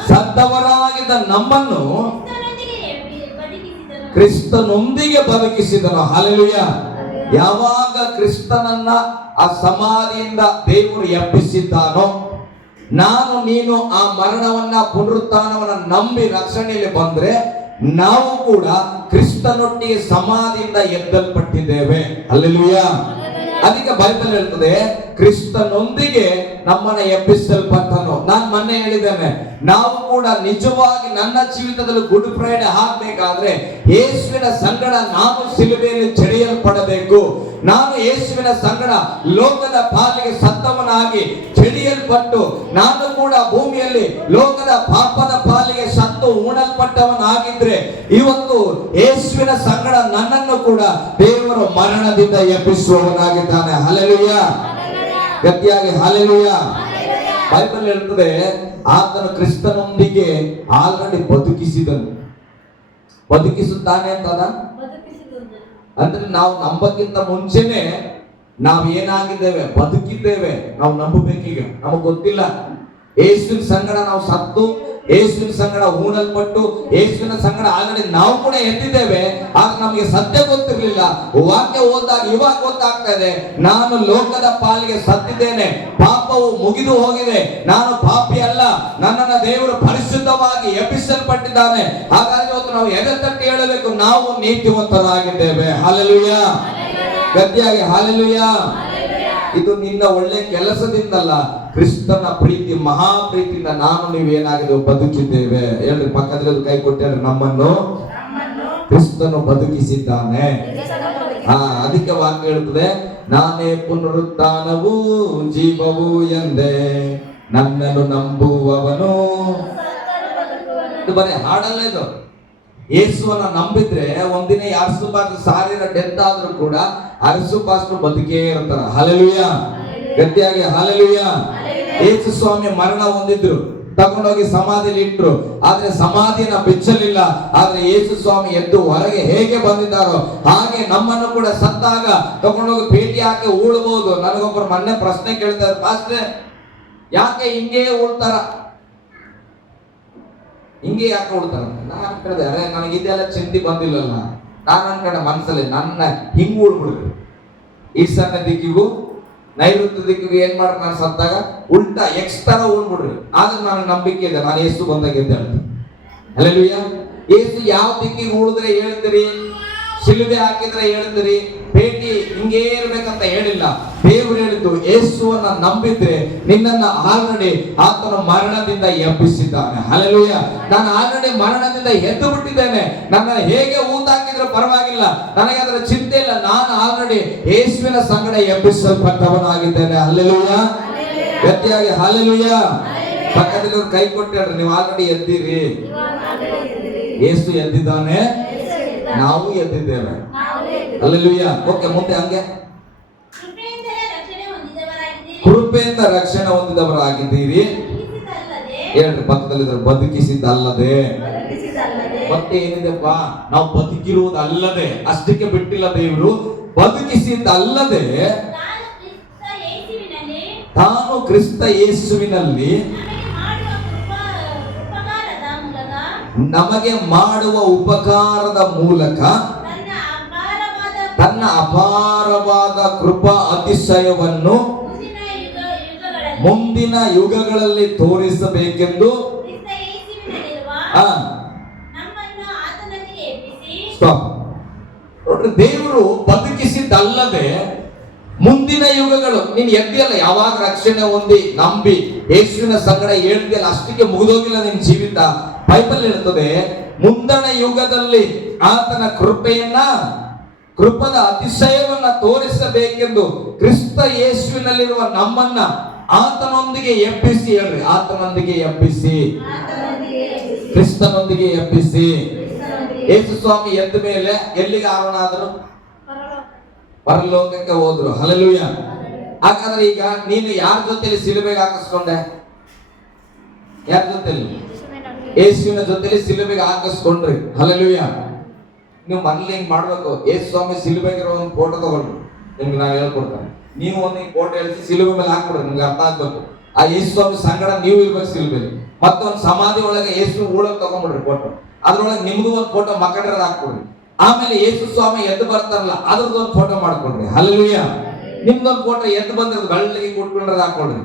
ಸತ್ತವರಾಗಿದ್ದ ನಮ್ಮನ್ನು ಕ್ರಿಸ್ತನೊಂದಿಗೆ ಬದುಕಿಸಿದನು. ಹಲ್ಲೆಲೂಯಾ. ಯಾವಾಗ ಕ್ರಿಸ್ತನನ್ನ ಆ ಸಮಾಧಿಯಿಂದ ದೇವರು ಎಬ್ಬಿಸಿದ್ದಾನೋ, ನಾನು ನೀನು ಆ ಮರಣವನ್ನ ಪುನರುತ್ಥಾನವನ್ನ ನಂಬಿ ರಕ್ಷಣೆಯಲ್ಲಿ ಬಂದ್ರೆ ನಾವು ಕೂಡ ಕ್ರಿಸ್ತನೊಟ್ಟಿಗೆ ಸಮಾಧಿಯಿಂದ ಎದ್ದಲ್ಪಟ್ಟಿದ್ದೇವೆ. ಹಲ್ಲೆಲೂಯಾ. ಅದಕ್ಕೆ ಬೈಬಲ್ ಹೇಳ್ತದೆ, ಕ್ರಿಸ್ತನೊಂದಿಗೆ ನಮ್ಮನ್ನ ಎಬ್ಬಿಸಲ್ಪಟ್ಟನು. ನಾನು ಮೊನ್ನೆ ಹೇಳಿದ್ದೇನೆ, ನಾವು ಕೂಡ ನಿಜವಾಗಿ ನನ್ನ ಜೀವಿತದಲ್ಲಿ ಗುಡ್ ಫ್ರೈಡೆ ಹಾಕ್ಬೇಕಾದ್ರೆ ಯೇಸುವಿನ ಸಂಗಡ ನಾನು ಸಿಲುಬೆಯಲ್ಲಿ ಜಡಿಯಲ್ಪಡಬೇಕು. ನಾನು ಯೇಸುವಿನ ಸಂಗಡ ಲೋಕದ ಪಾಲಿಗೆ ಸತ್ತವನಾಗಿ ಜಡಿಯಲ್ಪಟ್ಟು ನಾನು ಕೂಡ ಭೂಮಿಯಲ್ಲಿ ಲೋಕದ ಪಾಪದ ಪಾಲಿಗೆ ಸತ್ತು ಉಣಲ್ಪಟ್ಟವನಾಗಿದ್ರೆ ಇವತ್ತು ಯೇಸುವಿನ ಸಂಗಡ ನನ್ನನ್ನು ಕೂಡ ದೇವರು ಮರಣದಿಂದ ಎಬ್ಬಿಸುವವನಾಗಿದ್ದಾನೆ. ಹಲ್ಲೆಲೂಯಾ. ಗಟ್ಟಿಯಾಗಿ ಹಲ್ಲೆಲೂಯಾ. ಬೈಬಲ್ ಹೇಳ್ತದೆ, ಆತನು ಕ್ರಿಸ್ತನೊಂದಿಗೆ ಆಲ್ರೆಡಿ ಬದುಕಿಸಿದನು. ಬದುಕಿಸುತ್ತಾನೆ ಅಂತದ ಅಂದ್ರೆ ನಾವು ನಂಬಕ್ಕಿಂತ ಮುಂಚೆನೆ ನಾವು ಏನಾಗಿದ್ದೇವೆ, ಬದುಕಿದ್ದೇವೆ. ನಾವು ನಂಬಬೇಕೀಗ. ನಮಗ್ ಗೊತ್ತಿಲ್ಲ ಯೇಸುವಿನ ಸಂಗಡ ನಾವು ಸತ್ತು ಯೇಸುವಿನ ಸಂಗಡ ಹೂಣಲ್ಪಟ್ಟು ಯೇಸುವಿನ ಸಂಗಡ ಆಲ್ರೆಡಿ ನಾವು ಕೂಡ ಎದ್ದಿದ್ದೇವೆ. ಆಗ ನಮಗೆ ಸತ್ಯ ಗೊತ್ತಿರಲಿಲ್ಲ. ವಾಕ್ಯ ಓದಿದಾಗ ಇವಾಗ ಗೊತ್ತಾಗ್ತಾ ಇದೆ, ನಾನು ಲೋಕದ ಪಾಲಿಗೆ ಸತ್ತಿದ್ದೇನೆ, ಪಾಪವು ಮುಗಿದು ಹೋಗಿದೆ, ನಾನು ಪಾಪಿ ಅಲ್ಲ, ನನ್ನನ್ನು ದೇವರು ಪರಿಶುದ್ಧವಾಗಿ ಎಬ್ಬಿಸಲ್ಪಟ್ಟಿದ್ದಾನೆ. ಹಾಗಾಗಿ ಇವತ್ತು ನಾವು ಎದೆ ತಟ್ಟಿ ಹೇಳಬೇಕು, ನಾವು ನೀತಿವಂತರಾಗಿದ್ದೇವೆ. ಹಲ್ಲೆಲೂಯಾ. ಗಟ್ಟಿಯಾಗಿ ಹಲ್ಲೆಲೂಯಾ. ಇದು ನಿನ್ನ ಒಳ್ಳೆ ಕೆಲಸದಿಂದಲ್ಲ, ಕ್ರಿಸ್ತನ ಪ್ರೀತಿ, ಮಹಾ ಪ್ರೀತಿಯಿಂದ ನಾನು ನೀವೇನಾಗಿದೆ ಬದುಕಿದ್ದೇವೆ. ಹೇಳ್ರಿ, ಪಕ್ಕದಲ್ಲಿ ಕೈ ಕೊಟ್ಟರೆ ನಮ್ಮನ್ನು ಕ್ರಿಸ್ತನು ಬದುಕಿಸಿದ್ದಾನೆ. ಅದಕ್ಕೆ ವಾಕ್ಯ ಹೇಳುತ್ತದೆ, ನಾನೇ ಪುನರುತ್ಥಾನವೂ ಜೀವವೂ ಎಂದೆ, ನನ್ನನ್ನು ನಂಬುವವನು. ಇದು ಬರೀ ಹಾಡಲ್ಲ, ಇದು ಯೇಸುವನ್ನ ನಂಬಿದ್ರೆ ಒಂದಿನ 200 ಡೆತ್ ಆದ್ರೂ ಕೂಡ 200 ಬದುಕೇ ಇರ್ತಾರ. ಹಲ್ಲೆಲೂಯಾ. ಗಟ್ಟಿಯಾಗಿ ಹಲ್ಲೆಲೂಯಾ. ಯೇಸು ಸ್ವಾಮಿ ಮರಣ ಹೊಂದಿದ್ರು, ತಗೊಂಡೋಗಿ ಸಮಾಧಿಲಿ ಇಟ್ರು, ಆದ್ರೆ ಸಮಾಧಿನ ಬಿಚ್ಚಲಿಲ್ಲ. ಆದ್ರೆ ಯೇಸು ಸ್ವಾಮಿ ಎದ್ದು ಹೊರಗೆ ಹೇಗೆ ಬಂದಿದ್ದಾರೋ ಹಾಗೆ ನಮ್ಮನ್ನು ಕೂಡ ಸತ್ತಾಗ ತಗೊಂಡೋಗಿ ಭೇಟಿ ಹಾಕಿ ಉಳ್ಬಹುದು. ನನಗೊಬ್ಬರು ಮೊನ್ನೆ ಪ್ರಶ್ನೆ ಕೇಳ್ತಾರೆ, ಪಾಸ್ಟ್ರೆ ಯಾಕೆ ಹಿಂಗೆ ಉಳ್ತಾರ, ಹಿಂಗೆ ಯಾಕೆ ಉಳ್ತಾರ? ನಾನು ಅನ್ಕಡೆ, ಅರೆ ನನಗಿದೆಲ್ಲ ಚಿಂತೆ ಬಂದಿಲ್ಲಲ್ಲ. ನಾನು ಅನ್ಕಡೆ ಮನಸ್ಸಲ್ಲಿ ನನ್ನ ಹಿಂಗ್ ಉಳ್ಬಿಡ್ರಿ, ಈಶಾನ್ಯ ದಿಕ್ಕಿಗೂ ನೈಋತ್ಯ ದಿಕ್ಕಿಗೂ ಏನ್ ಮಾಡ್ಬೇಕು, ನಾನು ಸತ್ತಾಗ ಉಲ್ಟಾ ಎಕ್ಸ್ಟ್ರಾ ಉಳ್ಬಿಡ್ರಿ. ಆದ್ರೆ ನನಗೆ ನಂಬಿಕೆ ಇದೆ, ನಾನು ಯೇಸು ಬಂದಾಗ ಎದ್ದೆ ಹೇಳ್ತೀನಿ. ಹಲ್ಲೆಲೂಯಾ. ಯೇಸು ಯಾವ ದಿಕ್ಕಿಗೆ ಉಳಿದ್ರೆ ಹೇಳ್ತೀರಿ, ಶಿಲುಬೆ ಹಾಕಿದ್ರೆ ಹೇಳ್ತೀರಿ, ಭೇಟಿ ಹಿಂಗೇ ಇರ್ಬೇಕಂತ ಹೇಳಿಲ್ಲ. ದೇವರು ಹೇಳಿದ್ದು, ಯೇಸುವನ್ನ ನಂಬಿದ್ರೆ ನಿನ್ನನ್ನ ಆಲ್ರೆಡಿ ಆತನ ಮರಣದಿಂದ ಎಬ್ಬಿಸಿದ್ದಾನೆ. ಹಲ್ಲೆಲೂಯಾ. ನಾನು ಆಲ್ರೆಡಿ ಮರಣದಿಂದ ಎದ್ದು ಬಿಟ್ಟಿದ್ದೇನೆ. ನನ್ನ ಹೇಗೆ ಊತಾಕಿದ್ರು ಪರವಾಗಿಲ್ಲ, ನನಗೆ ಅದರ ಚಿಂತೆ ಇಲ್ಲ. ನಾನು ಆಲ್ರೆಡಿ ಯೇಸುವಿನ ಸಂಗಡ ಎಬ್ಬಿಸಲ್ಪಟ್ಟವನಾಗಿದ್ದೇನೆ. ಹಲ್ಲೆಲೂಯಾ. ಗಟ್ಟಿಯಾಗಿ ಹಲ್ಲೆಲೂಯಾ. ಪಕ್ಕದಲ್ಲಿ ಕೈ ಕೊಟ್ಟು ನೀವು ಆಲ್ರೆಡಿ ಎದ್ದಿರಿ. ಯೇಸು ಎದ್ದಿದ್ದಾನೆ, ನಾವು ಎದ್ದಿದ್ದೇವೆ. ಹಲ್ಲೆಲೂಯಾ. ಓಕೆ, ಮುಂದೆ ಹಂಗೆ ಕೃಪೆಯಿಂದ ರಕ್ಷಣೆ ಹೊಂದಿದವರಾಗಿದ್ದೀರಿ. ಹೇಳ್ರಿ, ಪಕ್ಕದಲ್ಲಿ ಬದುಕಿಸಿದ್ದಲ್ಲದೆ. ಮತ್ತೆ ಏನಿದೆಪ್ಪ, ನಾವು ಬದುಕಿರುವುದಲ್ಲದೆ, ಅಷ್ಟಕ್ಕೆ ಬಿಟ್ಟಿಲ್ಲ ದೇವರು, ಬದುಕಿಸಿದ್ದಲ್ಲದೆ ತಾನು ಕ್ರಿಸ್ತ ಯೇಸುವಿನಲ್ಲಿ ನಮಗೆ ಮಾಡುವ ಉಪಕಾರದ ಮೂಲಕ ತನ್ನ ಅಪಾರವಾದ ಕೃಪಾ ಅತಿಶಯವನ್ನು ಮುಂದಿನ ಯುಗಗಳಲ್ಲಿ ತೋರಿಸಬೇಕೆಂದು ನೋಡ್ರಿ, ದೇವರು ಬದುಕಿಸಿದ್ದಲ್ಲದೆ ಮುಂದಿನ ಯುಗಗಳು, ನೀನ್ ಎದ್ದಿಯಲ್ಲ, ಯಾವಾಗ ರಕ್ಷಣೆ ಹೊಂದಿ ನಂಬಿ ಯೇಸುವಿನ ಸಂಗಡ ಹೇಳ್ತಿಯಲ್ಲ, ಅಷ್ಟಕ್ಕೆ ಮುಗಿದೋಗಿಲ್ಲ ನಿನ್ ಜೀವಿತ. ಬೈಬಲ್ ಹೇಳ್ತದೆ, ಮುಂದಣ ಯುಗದಲ್ಲಿ ಆತನ ಕೃಪದ ಅತಿಶಯವನ್ನ ತೋರಿಸಬೇಕೆಂದು ಕ್ರಿಸ್ತ ಯೇಸುವಿನಲ್ಲಿರುವ ನಮ್ಮನ್ನ ಆತನೊಂದಿಗೆ ಎಬ್ಬಿಸಿ. ಹೇಳ್ರಿ, ಆತನೊಂದಿಗೆ ಎಬ್ಬಿಸಿ, ಕ್ರಿಸ್ತನೊಂದಿಗೆ ಎಬ್ಬಿಸಿ. ಯೇಸು ಸ್ವಾಮಿ ಎದ್ದ ಮೇಲೆ ಎಲ್ಲಿಗೆ ಆರೋಹಣ ಆದರು? ಪರಲೋಕಕ್ಕೆ ಹೋದ್ರು. ಹಲ್ಲೆಲೂಯಾ. ಹಾಗಾದ್ರೆ ಈಗ ನೀನು ಯಾರ ಜೊತೆಲಿ ಸಿಲುಬೆಗೆ ಹಾಕಿಸ್ಕೊಂಡೆ? ಯಾರ ಜೊತೆಲಿ? ಯೇಸುವಿನ ಜೊತೆಲಿ ಸಿಲುಬೆಗೆ ಹಾಕಿಸ್ಕೊಂಡ್ರಿ. ಹಲ್ಲೆಲೂಯಾ. ನೀವು ಮನೇಲಿ ಹಿಂಗ್ ಮಾಡ್ಬೇಕು. ಯೇಸು ಸ್ವಾಮಿ ಸಿಲುಬೆಗಿರೋ ಒಂದು ಫೋಟೋ ತಗೊಳ್ರಿ, ನಿಮ್ಗೆ ನಾನು ಹೇಳ್ಕೊಡ್ತೇನೆ. ನೀವು ಒಂದು ಫೋಟೋ ಹೇಳ್ತಿ ಸಿಲುಬೆ ಮೇಲೆ ಹಾಕ್ಬಿಡ್ರಿ, ನಿಮ್ಗೆ ಅರ್ಥ ಆಗ್ಬೇಕು. ಆ ಯೇಸು ಸ್ವಾಮಿ ಸಂಗಡ ನೀವು ಇರ್ಬೇಕು ಸಿಲುಬೆಲಿ. ಮತ್ತೊಂದು ಸಮಾಧಿ ಒಳಗೆ ಯೇಸು ಊಳಕ್ ತಗೊಂಡ್ಬಿಡ್ರಿ ಫೋಟೋ, ಅದ್ರೊಳಗೆ ನಿಮ್ದು ಒಂದು ಫೋಟೋ ಮಕ್ಕಳದ ಹಾಕ್ಬಿಡ್ರಿ. ಆಮೇಲೆ ಯೇಸು ಸ್ವಾಮಿ ಎದ್ದು ಬರ್ತಾರಲ್ಲ, ಅದ್ರದ್ದು ಒಂದು ಫೋಟೋ ಮಾಡ್ಕೊಡ್ರಿ. ಹಲ್ಲೆಲೂಯಾ. ನಿಮ್ದೊಂದು ಫೋಟೋ ಎದ್ದು ಬಂದಿರೋದು ಬೆಳ್ಳಗೆ ಕುಟ್ಕೊಂಡ್ರೆ ಹಾಕೊಡ್ರಿ.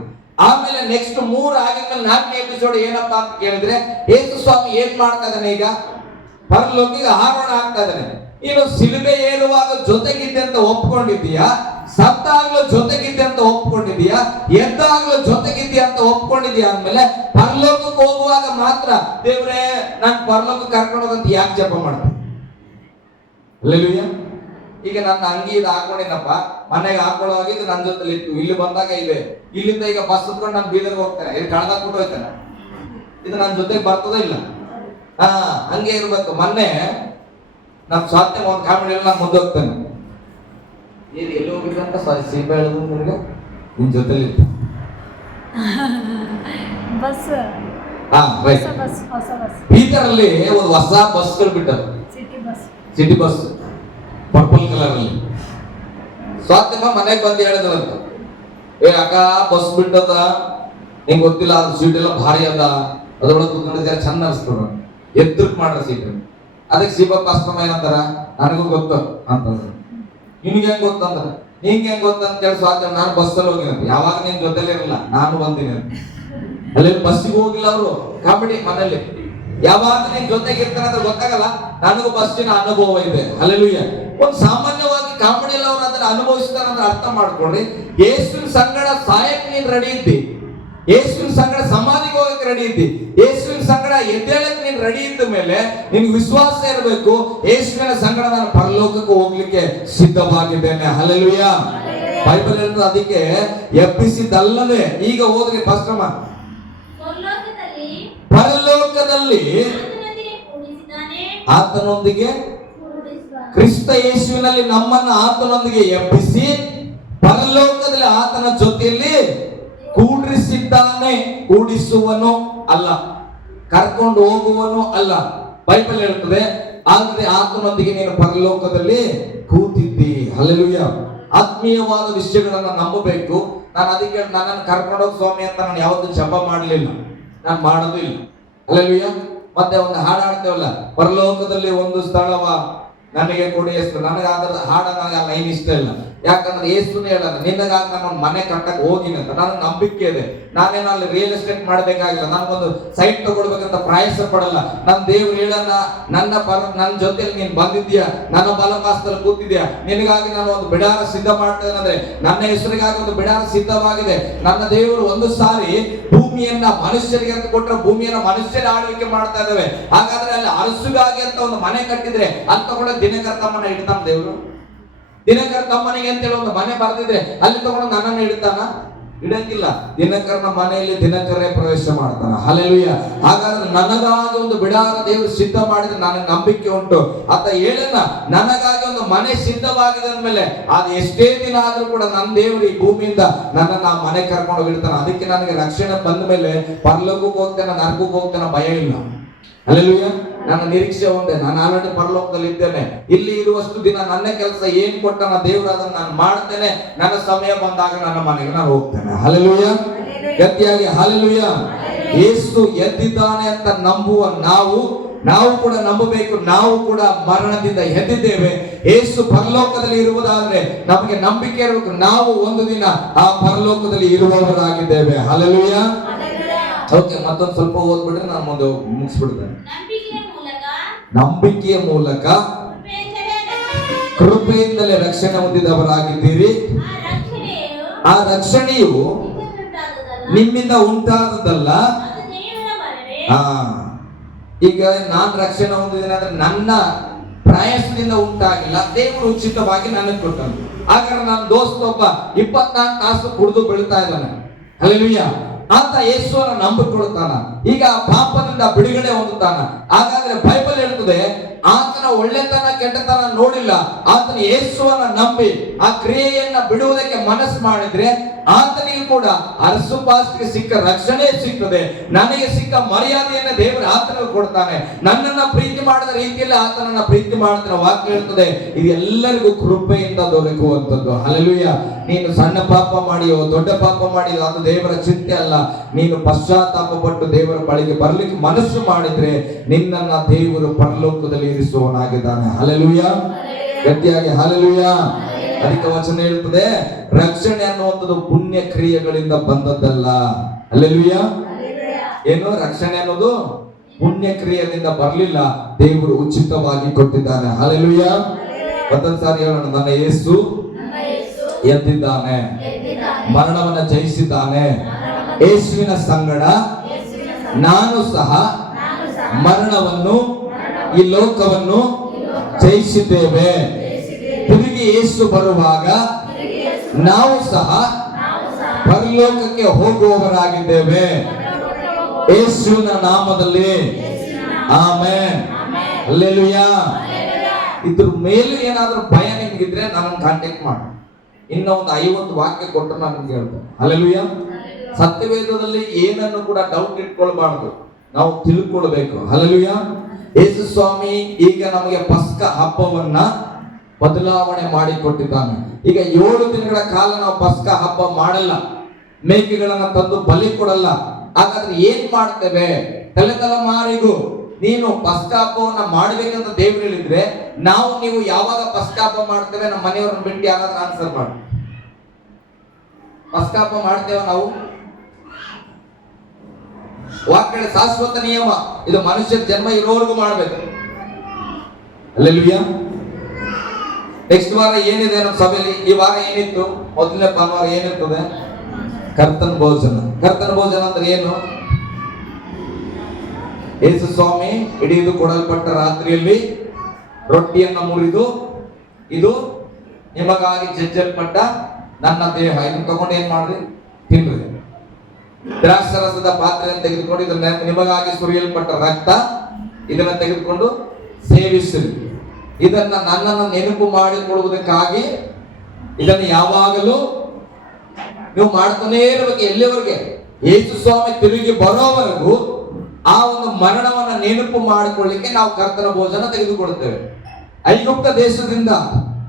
ಆಮೇಲೆ ನೆಕ್ಸ್ಟ್ 3 ಆಗಿದ್ಮೇಲೆ 4ನೇ ಎಪಿಸೋಡ್ ಏನಪ್ಪಾ ಅಂತ ಕೇಳಿದ್ರೆ, ಯೇಸು ಸ್ವಾಮಿ ಏನ್ ಮಾಡ್ತಾ ಇದ್ದಾನೆ? ಈಗ ಪರಲೋಕಿಗೆ ಆರೋಹಣ ಆಗ್ತಾ ಇದ್ದಾನೆ. ನೀನು ಸಿಲುಬೆ ಏರುವಾಗ ಜೊತೆಗಿದ್ದೆ ಅಂತ ಒಪ್ಕೊಂಡಿದ್ದೀಯಾ? ಸತ್ತಾಗ್ಲೂ ಜೊತೆಗಿದ್ದೆ ಅಂತ ಒಪ್ಕೊಂಡಿದ್ದೀಯಾ? ಎದ್ದಾಗ್ಲೂ ಜೊತೆಗಿದ್ಯಾ ಅಂತ ಒಪ್ಕೊಂಡಿದ್ಯಾ? ಅಂದ್ಮೇಲೆ ಪರಲೋಕಕ್ಕೆ ಹೋಗುವಾಗ ಮಾತ್ರ ದೇವ್ರೇ ನಾನು ಪರಲೋಕಕ್ಕೆ ಕರ್ಕೊಂಡು ಹೋಗಂತ ಯಾಕೆ ಜಪ ಮಾಡ್ತೀನಿ? ಹಲ್ಲೆಲೂಯಾ. ಈಗ ನನ್ನ ಅಂಗಿ ಇದು ಹಾಕೊಂಡಿನಪ್ಪ, ಮನೆಗೆ ಹಾಕೊಳ್ಳುವಾಗ ಇದು ನನ್ನ ಜೊತೆಲಿ ಇತ್ತು, ಇಲ್ಲಿ ಬಂದಾಗ ಇದೆ, ಇಲ್ಲಿಂದ ಈಗ ಬಸ್ ಹತ್ಕೊಂಡು ನಾನು ಬೀದರ್ಗೆ ಹೋಗ್ತೇನೆ, ಇಲ್ಲಿ ಕಳೆದಾಕ್ಬಿಟ್ಟು ಹೋಗ್ತೇನೆ, ಇದು ನನ್ನ ಜೊತೆಗೆ ಬರ್ತದೋ ಇಲ್ಲ? ಹಂಗೆ ಇರ್ಬೇಕು. ಮೊನ್ನೆ ನಮ್ ಸಾಧ್ಯ ಒಂದು ಕಾಮಿಡಿ ನಾನು ಮುಂದೆ ಹೋಗ್ತೇನೆ, ಏನು ಎಲ್ಲಿ ಹೋಗಿದ್ದಂತ ಸೀಬೆ ಹೇಳಿದ್ರು ನಿನಗೆ, ನಿನ್ ಜೊತೆಲಿ ಇತ್ತು ಬಸ್. ಬೀದರಲ್ಲಿ ಒಂದು ಹೊಸ ಬಸ್ಗಳು ಬಿಟ್ಟರು, ಸಿಟಿ ಬಸ್, ಪರ್ಪಲ್ ಕಲರ್ ಅಲ್ಲಿ. ಸ್ವಾತ್ಯಮ್ಮ ಮನೆಗೆ ಬಂದು ಹೇಳಿದ್ರಂತ, ಏ ಅಕ್ಕ ಬಸ್ ಬಿಟ್ಟದ, ನಿಂಗೆ ಗೊತ್ತಿಲ್ಲ, ಅದು ಸೀಟ್ ಎಲ್ಲ ಭಾರಿ ಅದ, ಅದ್ರೊಳಗೆ ಕುತ್ಕೊಂಡಿದ್ದಾರೆ ಚಂದ ಅನಿಸ್ತದ, ಎತ್ತರಕ್ಕೆ ಮಾಡ್ರ ಸೀಟ್. ಅದಕ್ಕೆ ಶಿವಪ್ಪ ಅಸ್ತಮ ಏನಂತಾರ, ನನಗೂ ಗೊತ್ತು ಅಂತಂದ್ರೆ. ನಿನ್ಗೆ ಹೆಂಗ್ ಗೊತ್ತಂದ್ರ, ನಿಂಗೆ ಹೆಂಗ್ ಗೊತ್ತಂತ ಹೇಳಿ ಸ್ವಾತಂತ್ರ್ಯ, ನಾನು ಬಸ್ಸಲ್ಲಿ ಹೋಗಿನಂತ. ಯಾವಾಗ ನಿನ್ ಜೊತೆಲೇ ಇರಲ್ಲ, ನಾನು ಬಂದಿನಿ ಅಂತ. ಅಲ್ಲಿ ಬಸ್ಸಿಗೆ ಹೋಗಿಲ್ಲ ಅವರು, ಕಾಮಿಡಿ ಮನೇಲಿ. ಯಾವಾಗ ನಿನ್ ಜೊತೆಗೆ ಇರ್ತಾನೆ ಅಂದ್ರೆ ಗೊತ್ತಾಗಲ್ಲ. ನನಗೂ ಬಸ್ಸಿನ ಅನುಭವ ಇದೆ. ಹಲ್ಲೆಲೂಯಾ. ಒಂದು ಸಾಮಾನ್ಯವಾಗಿ ಕಾಮಿಡಿ ಎಲ್ಲ ಅವ್ರು ಅದನ್ನ ಅನುಭವಿಸ್ತಾರ ಅಂದ್ರೆ ಅರ್ಥ ಮಾಡ್ಕೊಡ್ರಿ. ಯೇಸುವಿನ ಸಂಗಡ ಸಾಯಕ್ ನೀನ್ ರೆಡಿ ಇದ್ದಿ, ಯೇಸುವಿನ ಸಂಗಡ ಸಮಾಧಿಗೆ ಹೋಗಕ್ಕೆ ರೆಡಿ ಇದ್ದಿ, ಯೇಸುವಿನ ಸಂಗಡ ಎದ್ದೇಳಕ್ಕೆ ನೀನ್ ರೆಡಿ ಇದ್ದ ಮೇಲೆ ನಿನ್ಗೆ ವಿಶ್ವಾಸ ಇರಬೇಕು, ಯೇಸುವಿನ ಸಂಗಡ ನಾನು ಪರಲೋಕಕ್ಕೆ ಹೋಗ್ಲಿಕ್ಕೆ ಸಿದ್ಧವಾಗಿದ್ದೇನೆ. ಹಲ್ಲೆಲೂಯಾ. ಬೈಬಲ್ ಹೇಳ್ತದೆ ಅದಕ್ಕೆ ಎಬ್ಬಿಸಿದ್ದಲ್ಲದೆ. ಈಗ ಹೋದ್ರಿ ಫಸ್ಟ್ ಪರಲೋಕದಲ್ಲಿ ಆತನೊಂದಿಗೆ, ಕ್ರಿಸ್ತ ಯೇಸುವಿನಲ್ಲಿ ನಮ್ಮನ್ನು ಆತನೊಂದಿಗೆ ಎಬ್ಬಿಸಿ ಪರಲೋಕದಲ್ಲಿ ಆತನ ಜೊತೆಯಲ್ಲಿ ಕೂಡಿಸಿದ್ದಾನೆ. ಕೂಡಿಸುವನು ಅಲ್ಲ, ಕರ್ಕೊಂಡು ಹೋಗುವನು ಅಲ್ಲ. ಬೈಬಲ್ ಹೇಳ್ತದೆ ಆದ್ರೆ ಆತನೊಂದಿಗೆ ನೀನು ಪರಲೋಕದಲ್ಲಿ ಕೂತಿದ್ದಿ. ಹಲ್ಲೆಲೂಯಾ. ಆತ್ಮೀಯವಾದ ವಿಷಯಗಳನ್ನ ನಂಬಬೇಕು. ನಾನು ಅದಕ್ಕೆ ನನ್ನನ್ನು ಕರ್ಕೊಂಡೋಗಿ ಸ್ವಾಮಿ ಅಂತ ನಾನು ಯಾವತ್ತೂ ಜಪ ಮಾಡಲಿಲ್ಲ, ನಾನು ಮಾಡೋದು ಇಲ್ಲ. ಹಲ್ಲೆಲೂಯಾ. ಮತ್ತೆ ಒಂದು ಹಾಡು ಹಾಡ್ತೇವಲ್ಲ, ಪರಲೋಕದಲ್ಲಿ ಒಂದು ಸ್ಥಳವ ನನಗೆ ಕೊಡಿ ಎಷ್ಟು. ನನಗೆ ಅದ್ರ ಹಾಡ ನನಗೆ ಲೈನ್ ಇಷ್ಟ ಇಲ್ಲ. ಯಾಕಂದ್ರೆ ಏಸುನೇ ಹೇಳಲ್ಲ, ನಿನ್ನಗಾಗಿ ನಾನು ಒಂದು ಮನೆ ಕಟ್ಟಕ್ಕೆ ಹೋಗಿನಿ ಅಂತ. ನನಗೆ ನಂಬಿಕೆ ಇದೆ. ನಾನೇನು ಅಲ್ಲಿ ರಿಯಲ್ ಎಸ್ಟೇಟ್ ಮಾಡಬೇಕಾಗಿಲ್ಲ, ನನಗೊಂದು ಸೈಟ್ ತಗೊಳ್ಬೇಕಂತ ಪ್ರಯಾಸ ಪಡಲ್ಲ. ನನ್ನ ದೇವ್ರು ಹೇಳನ್ನ, ನನ್ನ ಜೊತೆಲಿ ನೀನು ಬಂದಿದ್ಯಾ, ನನ್ನ ಬಲಪಾಸದಲ್ಲಿ ಕೂತಿದ್ಯಾ, ನಿನಗಾಗಿ ನಾನು ಒಂದು ಬಿಡಾರ ಸಿದ್ಧ ಮಾಡ್ತೇನೆ ಅಂದ್ರೆ ನನ್ನ ಹೆಸರಿಗಾಗಿ ಒಂದು ಬಿಡಾರ ಸಿದ್ಧವಾಗಿದೆ. ನನ್ನ ದೇವರು ಒಂದು ಸಾರಿ ಭೂಮಿಯನ್ನ ಮನುಷ್ಯರಿಗೆ ಅಂತ ಕೊಟ್ಟರೆ ಭೂಮಿಯನ್ನ ಮನುಷ್ಯರ ಆಳ್ವಿಕೆ ಮಾಡ್ತಾ ಇದ್ದಾವೆ. ಹಾಗಾದ್ರೆ ಅಲ್ಲಿ ಅರಸುಗಾಗಿ ಅಂತ ಒಂದು ಮನೆ ಕಟ್ಟಿದ್ರೆ ಅಂತ ಕೂಡ ದಿನಕರ ತಮ್ಮನ ಇಡ್ತಾನ ದೇವರು. ದಿನಕರ ತಮ್ಮನಿಗೆ ಅಂತೇಳಿ ಒಂದು ಮನೆ ಬರ್ತಿದ್ರೆ ಅಲ್ಲಿ ತಗೊಂಡು ನನ್ನನ್ನು ಇಡ್ತಾನ? ಇಡಂಗಿಲ್ಲ. ದಿನಕರನ ಮನೆಯಲ್ಲಿ ದಿನಕರೇ ಪ್ರವೇಶ ಮಾಡ್ತಾನ. ಹಲ್ಲೆಲೂಯಾ. ಹಾಗಾದ್ರೆ ನನಗಾಗಿ ಒಂದು ಬಿಡಾರ ದೇವರು ಸಿದ್ಧ ಮಾಡಿದ್ರೆ ನನಗೆ ನಂಬಿಕೆ ಉಂಟು. ಆತ ಹೇಳನ್ನ, ನನಗಾಗಿ ಒಂದು ಮನೆ ಸಿದ್ಧವಾಗಿದೆ ಅಂದ್ಮೇಲೆ ಅದು ಎಷ್ಟೇ ದಿನ ಆದ್ರೂ ಕೂಡ ನನ್ನ ದೇವರು ಈ ಭೂಮಿಯಿಂದ ನನ್ನನ್ನು ಆ ಮನೆ ಕರ್ಕೊಂಡು ಹೋಗಿರ್ತಾನೆ. ಅದಕ್ಕೆ ನನಗೆ ರಕ್ಷಣೆ ಬಂದ ಮೇಲೆ ಪರಲೋಕಕ್ಕೆ ಹೋಗ್ತೇನೆ, ನರಕಕ್ಕೆ ಹೋಗ್ತೇನೆ ಭಯ ಇಲ್ಲ. ಹಲ್ಲೆಲೂಯಾ. ನನ್ನ ನಿರೀಕ್ಷೆ ಒಂದೇ, ನಾನು ಆಲ್ರೆಡಿ ಪರಲೋಕದಲ್ಲಿ ಇದ್ದೇನೆ. ಇಲ್ಲಿ ಇರುವಷ್ಟು ದಿನ ನನ್ನ ಕೆಲಸ ಏನ್ ಕೊಟ್ಟನ ದೇವರು ಅದನ್ನು ನಾನು ಮಾಡ್ತೇನೆ. ನನ್ನ ಸಮಯ ಬಂದಾಗ ನನ್ನ ಮನೆಗೆ ನಾನು ಹೋಗ್ತೇನೆ. ಹಲ್ಲೆಲೂಯಾ. ಗಟ್ಟಿಯಾಗಿ ಹಲ್ಲೆಲೂಯಾ. ಯೇಸು ಎದ್ದಿದ್ದಾನೆ ಅಂತ ನಂಬುವ ನಾವು ಕೂಡ ನಂಬಬೇಕು. ನಾವು ಕೂಡ ಮರಣದಿಂದ ಎದ್ದಿದ್ದೇವೆ. ಯೇಸು ಪರಲೋಕದಲ್ಲಿ ಇರುವುದಾದ್ರೆ ನಮಗೆ ನಂಬಿಕೆ ಇರಬೇಕು, ನಾವು ಒಂದು ದಿನ ಆ ಪರಲೋಕದಲ್ಲಿ ಇರುವವರಾಗಿದ್ದೇವೆ. ಹಲ್ಲೆಲೂಯಾ. ಓಕೆ, ಮತ್ತೊಂದು ಸ್ವಲ್ಪ ಓದ್ಬಿಟ್ರೆ ನಾನು ಮುಂದೆ ಮುಗಿಸ್ಬಿಡ್ತೇನೆ. ನಂಬಿಕೆಯ ಮೂಲಕ ಕೃಪೆಯಿಂದಲೇ ರಕ್ಷಣೆ ಹೊಂದಿದವರಾಗಿದ್ದೀರಿ. ಆ ರಕ್ಷಣೆಯು ನಿಮ್ಮಿಂದ ಉಂಟಾದದಲ್ಲ. ಈಗ ನಾನು ರಕ್ಷಣೆ ಹೊಂದಿದ್ದೇನೆ ಅಂದ್ರೆ ನನ್ನ ಪ್ರಯಾಸದಿಂದ ಉಂಟಾಗಿಲ್ಲ, ದೇವರು ಉಚಿತವಾಗಿ ನನಗೆ ಕೊಟ್ಟನು. ಹಾಗಾದ್ರೆ ನನ್ನ ದೋಸ್ತ ಒಬ್ಬ 24 ತಾಸು ಕುಡಿದು ಬೀಳ್ತಾ ಇದ್ದಾನೆ. ಹಲ್ಲೆಲೂಯಾ. ಆತ ಯೇಸುವನ್ನು ನಂಬಿಕೊಳ್ಳುತ್ತಾನ, ಈಗ ಪಾಪದಿಂದ ಬಿಡುಗಡೆ ಹೊಂದುತ್ತಾನ. ಹಾಗಾದ್ರೆ ಬೈಬಲ್ ಹೇಳ್ತದೆ ಆತನ ಒಳ್ಳೆತನ ಕೆಟ್ಟತನ ನೋಡಿಲ್ಲ, ಆತನ ಯೇಸುವನ್ನ ನಂಬಿ ಆ ಕ್ರಿಯೆಯನ್ನ ಬಿಡುವುದಕ್ಕೆ ಮನಸ್ಸು ಮಾಡಿದ್ರೆ ಆತನಿಗೆ ಕೂಡ ಅರಸುಪಾಸ್ಗೆ ಸಿಕ್ಕ ರಕ್ಷಣೆ ಸಿಗ್ತದೆ. ನನಗೆ ಸಿಕ್ಕ ಮರ್ಯಾದೆಯನ್ನ ದೇವರು ಆತನಿಗೆ ಕೊಡ್ತಾನೆ. ನನ್ನನ್ನ ಪ್ರೀತಿ ಮಾಡಿದ ರೀತಿಯಲ್ಲಿ ಆತನನ್ನ ಪ್ರೀತಿ ಮಾಡ್ತಾನೆ. ವಾಕ್ಯ ಹೇಳ್ತದೆ ಇದು ಎಲ್ಲರಿಗೂ ಕೃಪೆಯಿಂದ ದೊರಕುವಂಥದ್ದು. ಹಲ್ಲೆಲೂಯಾ. ನೀನು ಸಣ್ಣ ಪಾಪ ಮಾಡಿಯೋ ದೊಡ್ಡ ಪಾಪ ಮಾಡಿಯೋ ಅದು ದೇವರ ಚಿಂತೆ ಅಲ್ಲ. ನೀನು ಪಶ್ಚಾತ್ತಾಪ ಪಟ್ಟು ದೇವರ ಬಳಿಗೆ ಬರ್ಲಿಕ್ಕೆ ಮನಸ್ಸು ಮಾಡಿದ್ರೆ ನಿನ್ನನ್ನ ದೇವರು ಪರಲೋಕದಲ್ಲಿ ಇರಿಸುವವನಾಗಿದ್ದಾನೆ. ಹಲ್ಲೆಲೂಯಾ. ಗಟ್ಟಿಯಾಗಿ ಹಲ್ಲೆಲೂಯಾ. ಅದಕ್ಕೆ ವಚನ ಹೇಳ್ತದೆ ರಕ್ಷಣೆ ಅನ್ನುವಂಥದ್ದು ಪುಣ್ಯ ಕ್ರಿಯೆಗಳಿಂದ ಬಂದದ್ದಲ್ಲ. ಹಲ್ಲೆಲೂಯಾ. ಏನು ರಕ್ಷಣೆ ಅನ್ನೋದು ಪುಣ್ಯ ಕ್ರಿಯೆಯಿಂದ ಬರಲಿಲ್ಲ, ದೇವರು ಉಚಿತವಾಗಿ ಕೊಟ್ಟಿದ್ದಾನೆ. ಹಲ್ಲೆಲೂಯಾ. ಮತ್ತೊಂದು ಸಾರಿ ಹೇಳೋಣ, ನನ್ನ ಯೇಸು ಎದ್ದಿದ್ದಾನೆ, ಮರಣವನ್ನ ಜಯಿಸಿದ್ದಾನೆ. ಯೇಸುವಿನ ಸಂಗಡ ನಾನು ಸಹ ಮರಣವನ್ನು ಈ ಲೋಕವನ್ನು ಜಯಿಸಿದ್ದೇವೆ. ತಿರುಗಿ ಯೇಸು ಬರುವಾಗ ನಾವು ಸಹ ಪರಲೋಕಕ್ಕೆ ಹೋಗುವವರಾಗಿದ್ದೇವೆ. ಯೇಸುವಿನ ನಾಮದಲ್ಲಿ ಆಮೆನ್. ಹಲ್ಲೆಲೂಯಾ. ಇದ್ರ ಮೇಲೆ ಏನಾದ್ರೂ ಭಯ ನಿಮ್ಗಿದ್ರೆ ನನ್ನ ಕಾಂಟ್ಯಾಕ್ಟ್ ಮಾಡಿ. ಇನ್ನೂ ಒಂದು 50 ವಾಕ್ಯ ಕೊಟ್ಟರೆ ನಾನು ನಿಮ್ಗೆ ಹೇಳ್ತೇನೆ. ಹಲ್ಲೆಲೂಯಾ. ಸತ್ಯವೇದದಲ್ಲಿ ಏನನ್ನು ಕೂಡ ಡೌಟ್ ಇಟ್ಕೊಳ್ಬಾರ್ದು, ನಾವು ತಿಳ್ಕೊಳ್ಬೇಕು. ಹಲ್ಲೆಲೂಯಾ. ಯೇಸು ಸ್ವಾಮಿ ಈಗ ನಮಗೆ ಪಸ್ಕ ಹಬ್ಬವನ್ನ ಬದಲಾವಣೆ ಮಾಡಿಕೊಟ್ಟಿದ್ದಾನೆ. ಈಗ 7 ದಿನಗಳ ಕಾಲ ನಾವು ಪಸ್ಕ ಹಬ್ಬ ಮಾಡಲ್ಲ, ಮೇಕೆಗಳನ್ನ ತಂದು ಬಲಿ ಕೊಡಲ್ಲ. ಹಾಗಾದ್ರೆ ಏನ್ ಮಾಡ್ತೇವೆ? ತಲೆಮಾರಿಗೂ ನೀನು ಪಶ್ಚಾತ್ತಾಪವನ್ನ ಮಾಡ್ಬೇಕಂತ ದೇವ್ರು ಹೇಳಿದ್ರೆ, ನೀವು ಯಾವಾಗ ಪಶ್ಚಾತ್ತಾಪ ಮಾಡ್ತೇವೆ ನಮ್ಮ ಮನೆಯವ್ರನ್ನ ಬಿಟ್ಟು ಯಾರಾದ್ರೂ ಆನ್ಸರ್ ಮಾಡಿ. ಪಶ್ಚಾತ್ತಾಪ ಮಾಡ್ತೇವೆ ನಾವು? ವಾಕ್ಯದ ಶಾಶ್ವತ ನಿಯಮ ಇದು, ಮನುಷ್ಯರ ಜನ್ಮ ಇರೋವರೆಗೂ ಮಾಡ್ಬೇಕು. ಅಲ್ಲೆಲ್ಲೂಯಾ. ನೆಕ್ಸ್ಟ್ ವಾರ ಏನಿದೆ ನಮ್ಮ ಸಭೆಯಲ್ಲಿ? ಈ ವಾರ ಏನಿತ್ತು? ಮೊದಲನೇ ಭಾನುವಾರ ಏನಿರ್ತದೆ? ಕರ್ತನ ಭೋಜನ. ಕರ್ತನ ಭೋಜನ ಅಂದ್ರೆ ಏನು? ಯೇಸು ಸ್ವಾಮಿ ಹಿಡಿದು ಕೊಡಲ್ಪಟ್ಟ ರಾತ್ರಿಯಲ್ಲಿ ರೊಟ್ಟಿಯನ್ನು ಮುರಿದು, ಇದು ನಿಮಗಾಗಿ ಜಜ್ಜಲ್ಪಟ್ಟ ನನ್ನ ದೇಹ, ಇದನ್ನು ತಗೊಂಡು ಏನ್ ಮಾಡ್ರಿ? ತಿನ್ರಿ. ದ್ರಾಕ್ಷರಸದ ಪಾತ್ರೆಯನ್ನು ತೆಗೆದುಕೊಂಡು, ಇದನ್ನ ನಿಮಗಾಗಿ ಸುರಿಯಲ್ಪಟ್ಟ ರಕ್ತ, ಇದನ್ನ ತೆಗೆದುಕೊಂಡು ಸೇವಿಸಿರಿ. ಇದನ್ನ ನನ್ನನ್ನು ನೆನಪು ಮಾಡಿಕೊಳ್ಳುವುದಕ್ಕಾಗಿ ಇದನ್ನು ಯಾವಾಗಲೂ ನೀವು ಮಾಡ್ತಾನೇ ಇರಬೇಕು. ಎಲ್ಲಿವರೆಗೆ? ಯೇಸು ಸ್ವಾಮಿ ತಿರುಗಿ ಬರೋವರೆಗೂ ಆ ಒಂದು ಮರಣವನ್ನ ನೆನಪು ಮಾಡಿಕೊಳ್ಳಿಕ್ಕೆ ನಾವು ಕರ್ತನ ಭೋಜನ ತೆಗೆದುಕೊಳ್ತೇವೆ. ಐಗುಪ್ತ ದೇಶದಿಂದ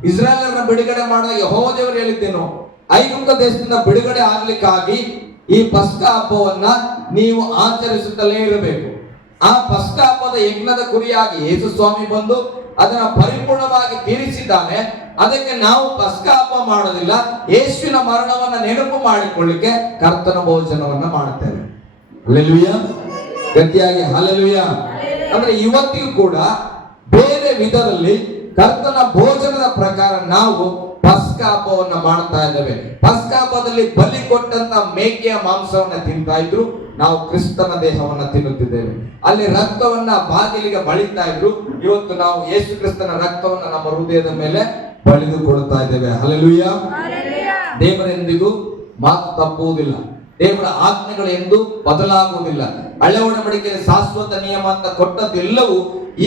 ಇಸ್ರಾಯೇಲರನ್ನ ಬಿಡುಗಡೆ ಮಾಡಿದಾಗ ಯೆಹೋವ ದೇವರು ಹೇಳಿದ್ದೇನು? ಐಗುಪ್ತ ದೇಶದಿಂದ ಬಿಡುಗಡೆ ಆಗ್ಲಿಕ್ಕಾಗಿ ಈ ಪಸ್ಕ ಹಬ್ಬವನ್ನ ನೀವು ಆಚರಿಸುತ್ತಲೇ ಇರಬೇಕು. ಆ ಪಸ್ಕ ಹಬ್ಬದ ಯಜ್ಞದ ಕುರಿಯಾಗಿ ಯೇಸು ಸ್ವಾಮಿ ಬಂದು ಅದನ್ನ ಪರಿಪೂರ್ಣವಾಗಿ ತೀರಿಸಿದ್ದಾನೆ. ಅದಕ್ಕೆ ನಾವು ಪಸ್ಕ ಹಬ್ಬ ಮಾಡೋದಿಲ್ಲ, ಯೇಸುವಿನ ಮರಣವನ್ನ ನೆನಪು ಮಾಡಿಕೊಳ್ಳಿಕ್ಕೆ ಕರ್ತನ ಭೋಜನವನ್ನ ಮಾಡುತ್ತೇವೆ. ಹಲ್ಲೆಲೂಯಾ. ಗಟ್ಟಿಯಾಗಿ ಹಲ್ಲೆಲೂಯಾ. ಅಂದ್ರೆ ಇವತ್ತಿಗೂ ಕೂಡ ಬೇರೆ ವಿಧದಲ್ಲಿ ಕರ್ತನ ಭೋಜನದ ಪ್ರಕಾರ ನಾವು ಪಸ್ಕ ಹಬ್ಬವನ್ನ ಮಾಡ್ತಾ ಇದ್ದೇವೆ. ಪಸ್ಕ ಹಬ್ಬದಲ್ಲಿ ಬಲಿ ಕೊಟ್ಟಂತ ಮೇಕೆಯ ಮಾಂಸವನ್ನ ತಿಂತಾ ಇದ್ರು, ನಾವು ಕ್ರಿಸ್ತನ ದೇಹವನ್ನ ತಿನ್ನುತ್ತಿದ್ದೇವೆ. ಅಲ್ಲಿ ರಕ್ತವನ್ನ ಬಾಗಿಲಿಗೆ ಬಳಿತಾ ಇದ್ರು, ಇವತ್ತು ನಾವು ಯೇಸು ಕ್ರಿಸ್ತನ ರಕ್ತವನ್ನ ನಮ್ಮ ಹೃದಯದ ಮೇಲೆ ಬಳಿದುಕೊಳ್ತಾ ಇದ್ದೇವೆ. ಹಲ್ಲೆಲೂಯಾ. ದೇವರೆಂದಿಗೂ ಮಾತು ತಪ್ಪುವುದಿಲ್ಲ, ದೇವರ ಆಜ್ಞೆಗಳು ಎಂದು ಬದಲಾಗುವುದಿಲ್ಲ. ಹಳೆ ಒಡಂಬಡಿಕೆಯಲ್ಲಿ ಶಾಶ್ವತ ನಿಯಮ ಅಂತ ಕೊಟ್ಟದ್ದೆಲ್ಲವೂ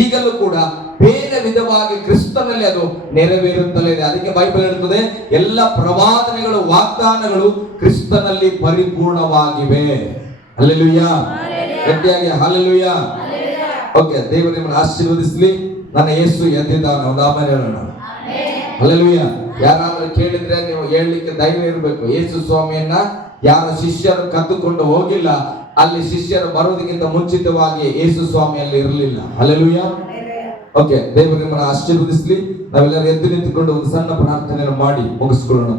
ಈಗಲೂ ಕೂಡ ಬೇರೆ ವಿಧವಾಗಿ ಕ್ರಿಸ್ತನಲ್ಲಿ ಅದು ನೆರವೇರುತ್ತಲೇ ಇದೆ. ಅದಕ್ಕೆ ಬೈಬಲ್ ಹೇಳುತ್ತದೆ, ಎಲ್ಲ ಪ್ರವಾದನೆಗಳು, ವಾಗ್ದಾನಗಳು ಕ್ರಿಸ್ತನಲ್ಲಿ ಪರಿಪೂರ್ಣವಾಗಿವೆ. ಹಲ್ಲೆಲೂಯಾ. ಗಟ್ಟಿಯಾಗಿ ಹಲ್ಲೆಲೂಯಾ. ಓಕೆ, ದೇವರು ನಿಮ್ಮನ್ನು ಆಶೀರ್ವದಿಸಲಿ. ನನ್ನ ಯೇಸು ಎದ್ದಿದ್ದಾನೆ. ಒಂದು ಆಮೇಲೆ ಹೇಳೋಣ. ಹಲ್ಲೆಲೂಯಾ. ಯಾರಾದ್ರೂ ಕೇಳಿದ್ರೆ ನೀವು ಹೇಳಲಿಕ್ಕೆ ಧೈರ್ಯ ಇರಬೇಕು. ಯೇಸು ಸ್ವಾಮಿಯನ್ನ ಯಾರ ಶಿಷ್ಯರು ಕದ್ದುಕೊಂಡು ಹೋಗಿಲ್ಲ, ಅಲ್ಲಿ ಶಿಷ್ಯರು ಬರೋದಕ್ಕಿಂತ ಮುಂಚಿತವಾಗಿ ಯೇಸು ಸ್ವಾಮಿಯಲ್ಲಿ ಇರಲಿಲ್ಲ. ಹಲ್ಲೆಲೂಯಾ. ಓಕೆ, ದೇವರು ನಿಮ್ಮನ್ನು ಆಶೀರ್ವದಿಸಲಿ. ನಾವೆಲ್ಲರೂ ಎದ್ದು ನಿಂತುಕೊಂಡು ಒಂದು ಸಣ್ಣ ಪ್ರಾರ್ಥನೆಯನ್ನು ಮಾಡಿ ಮುಗಿಸ್ಕೊಳ್ಳೋಣ.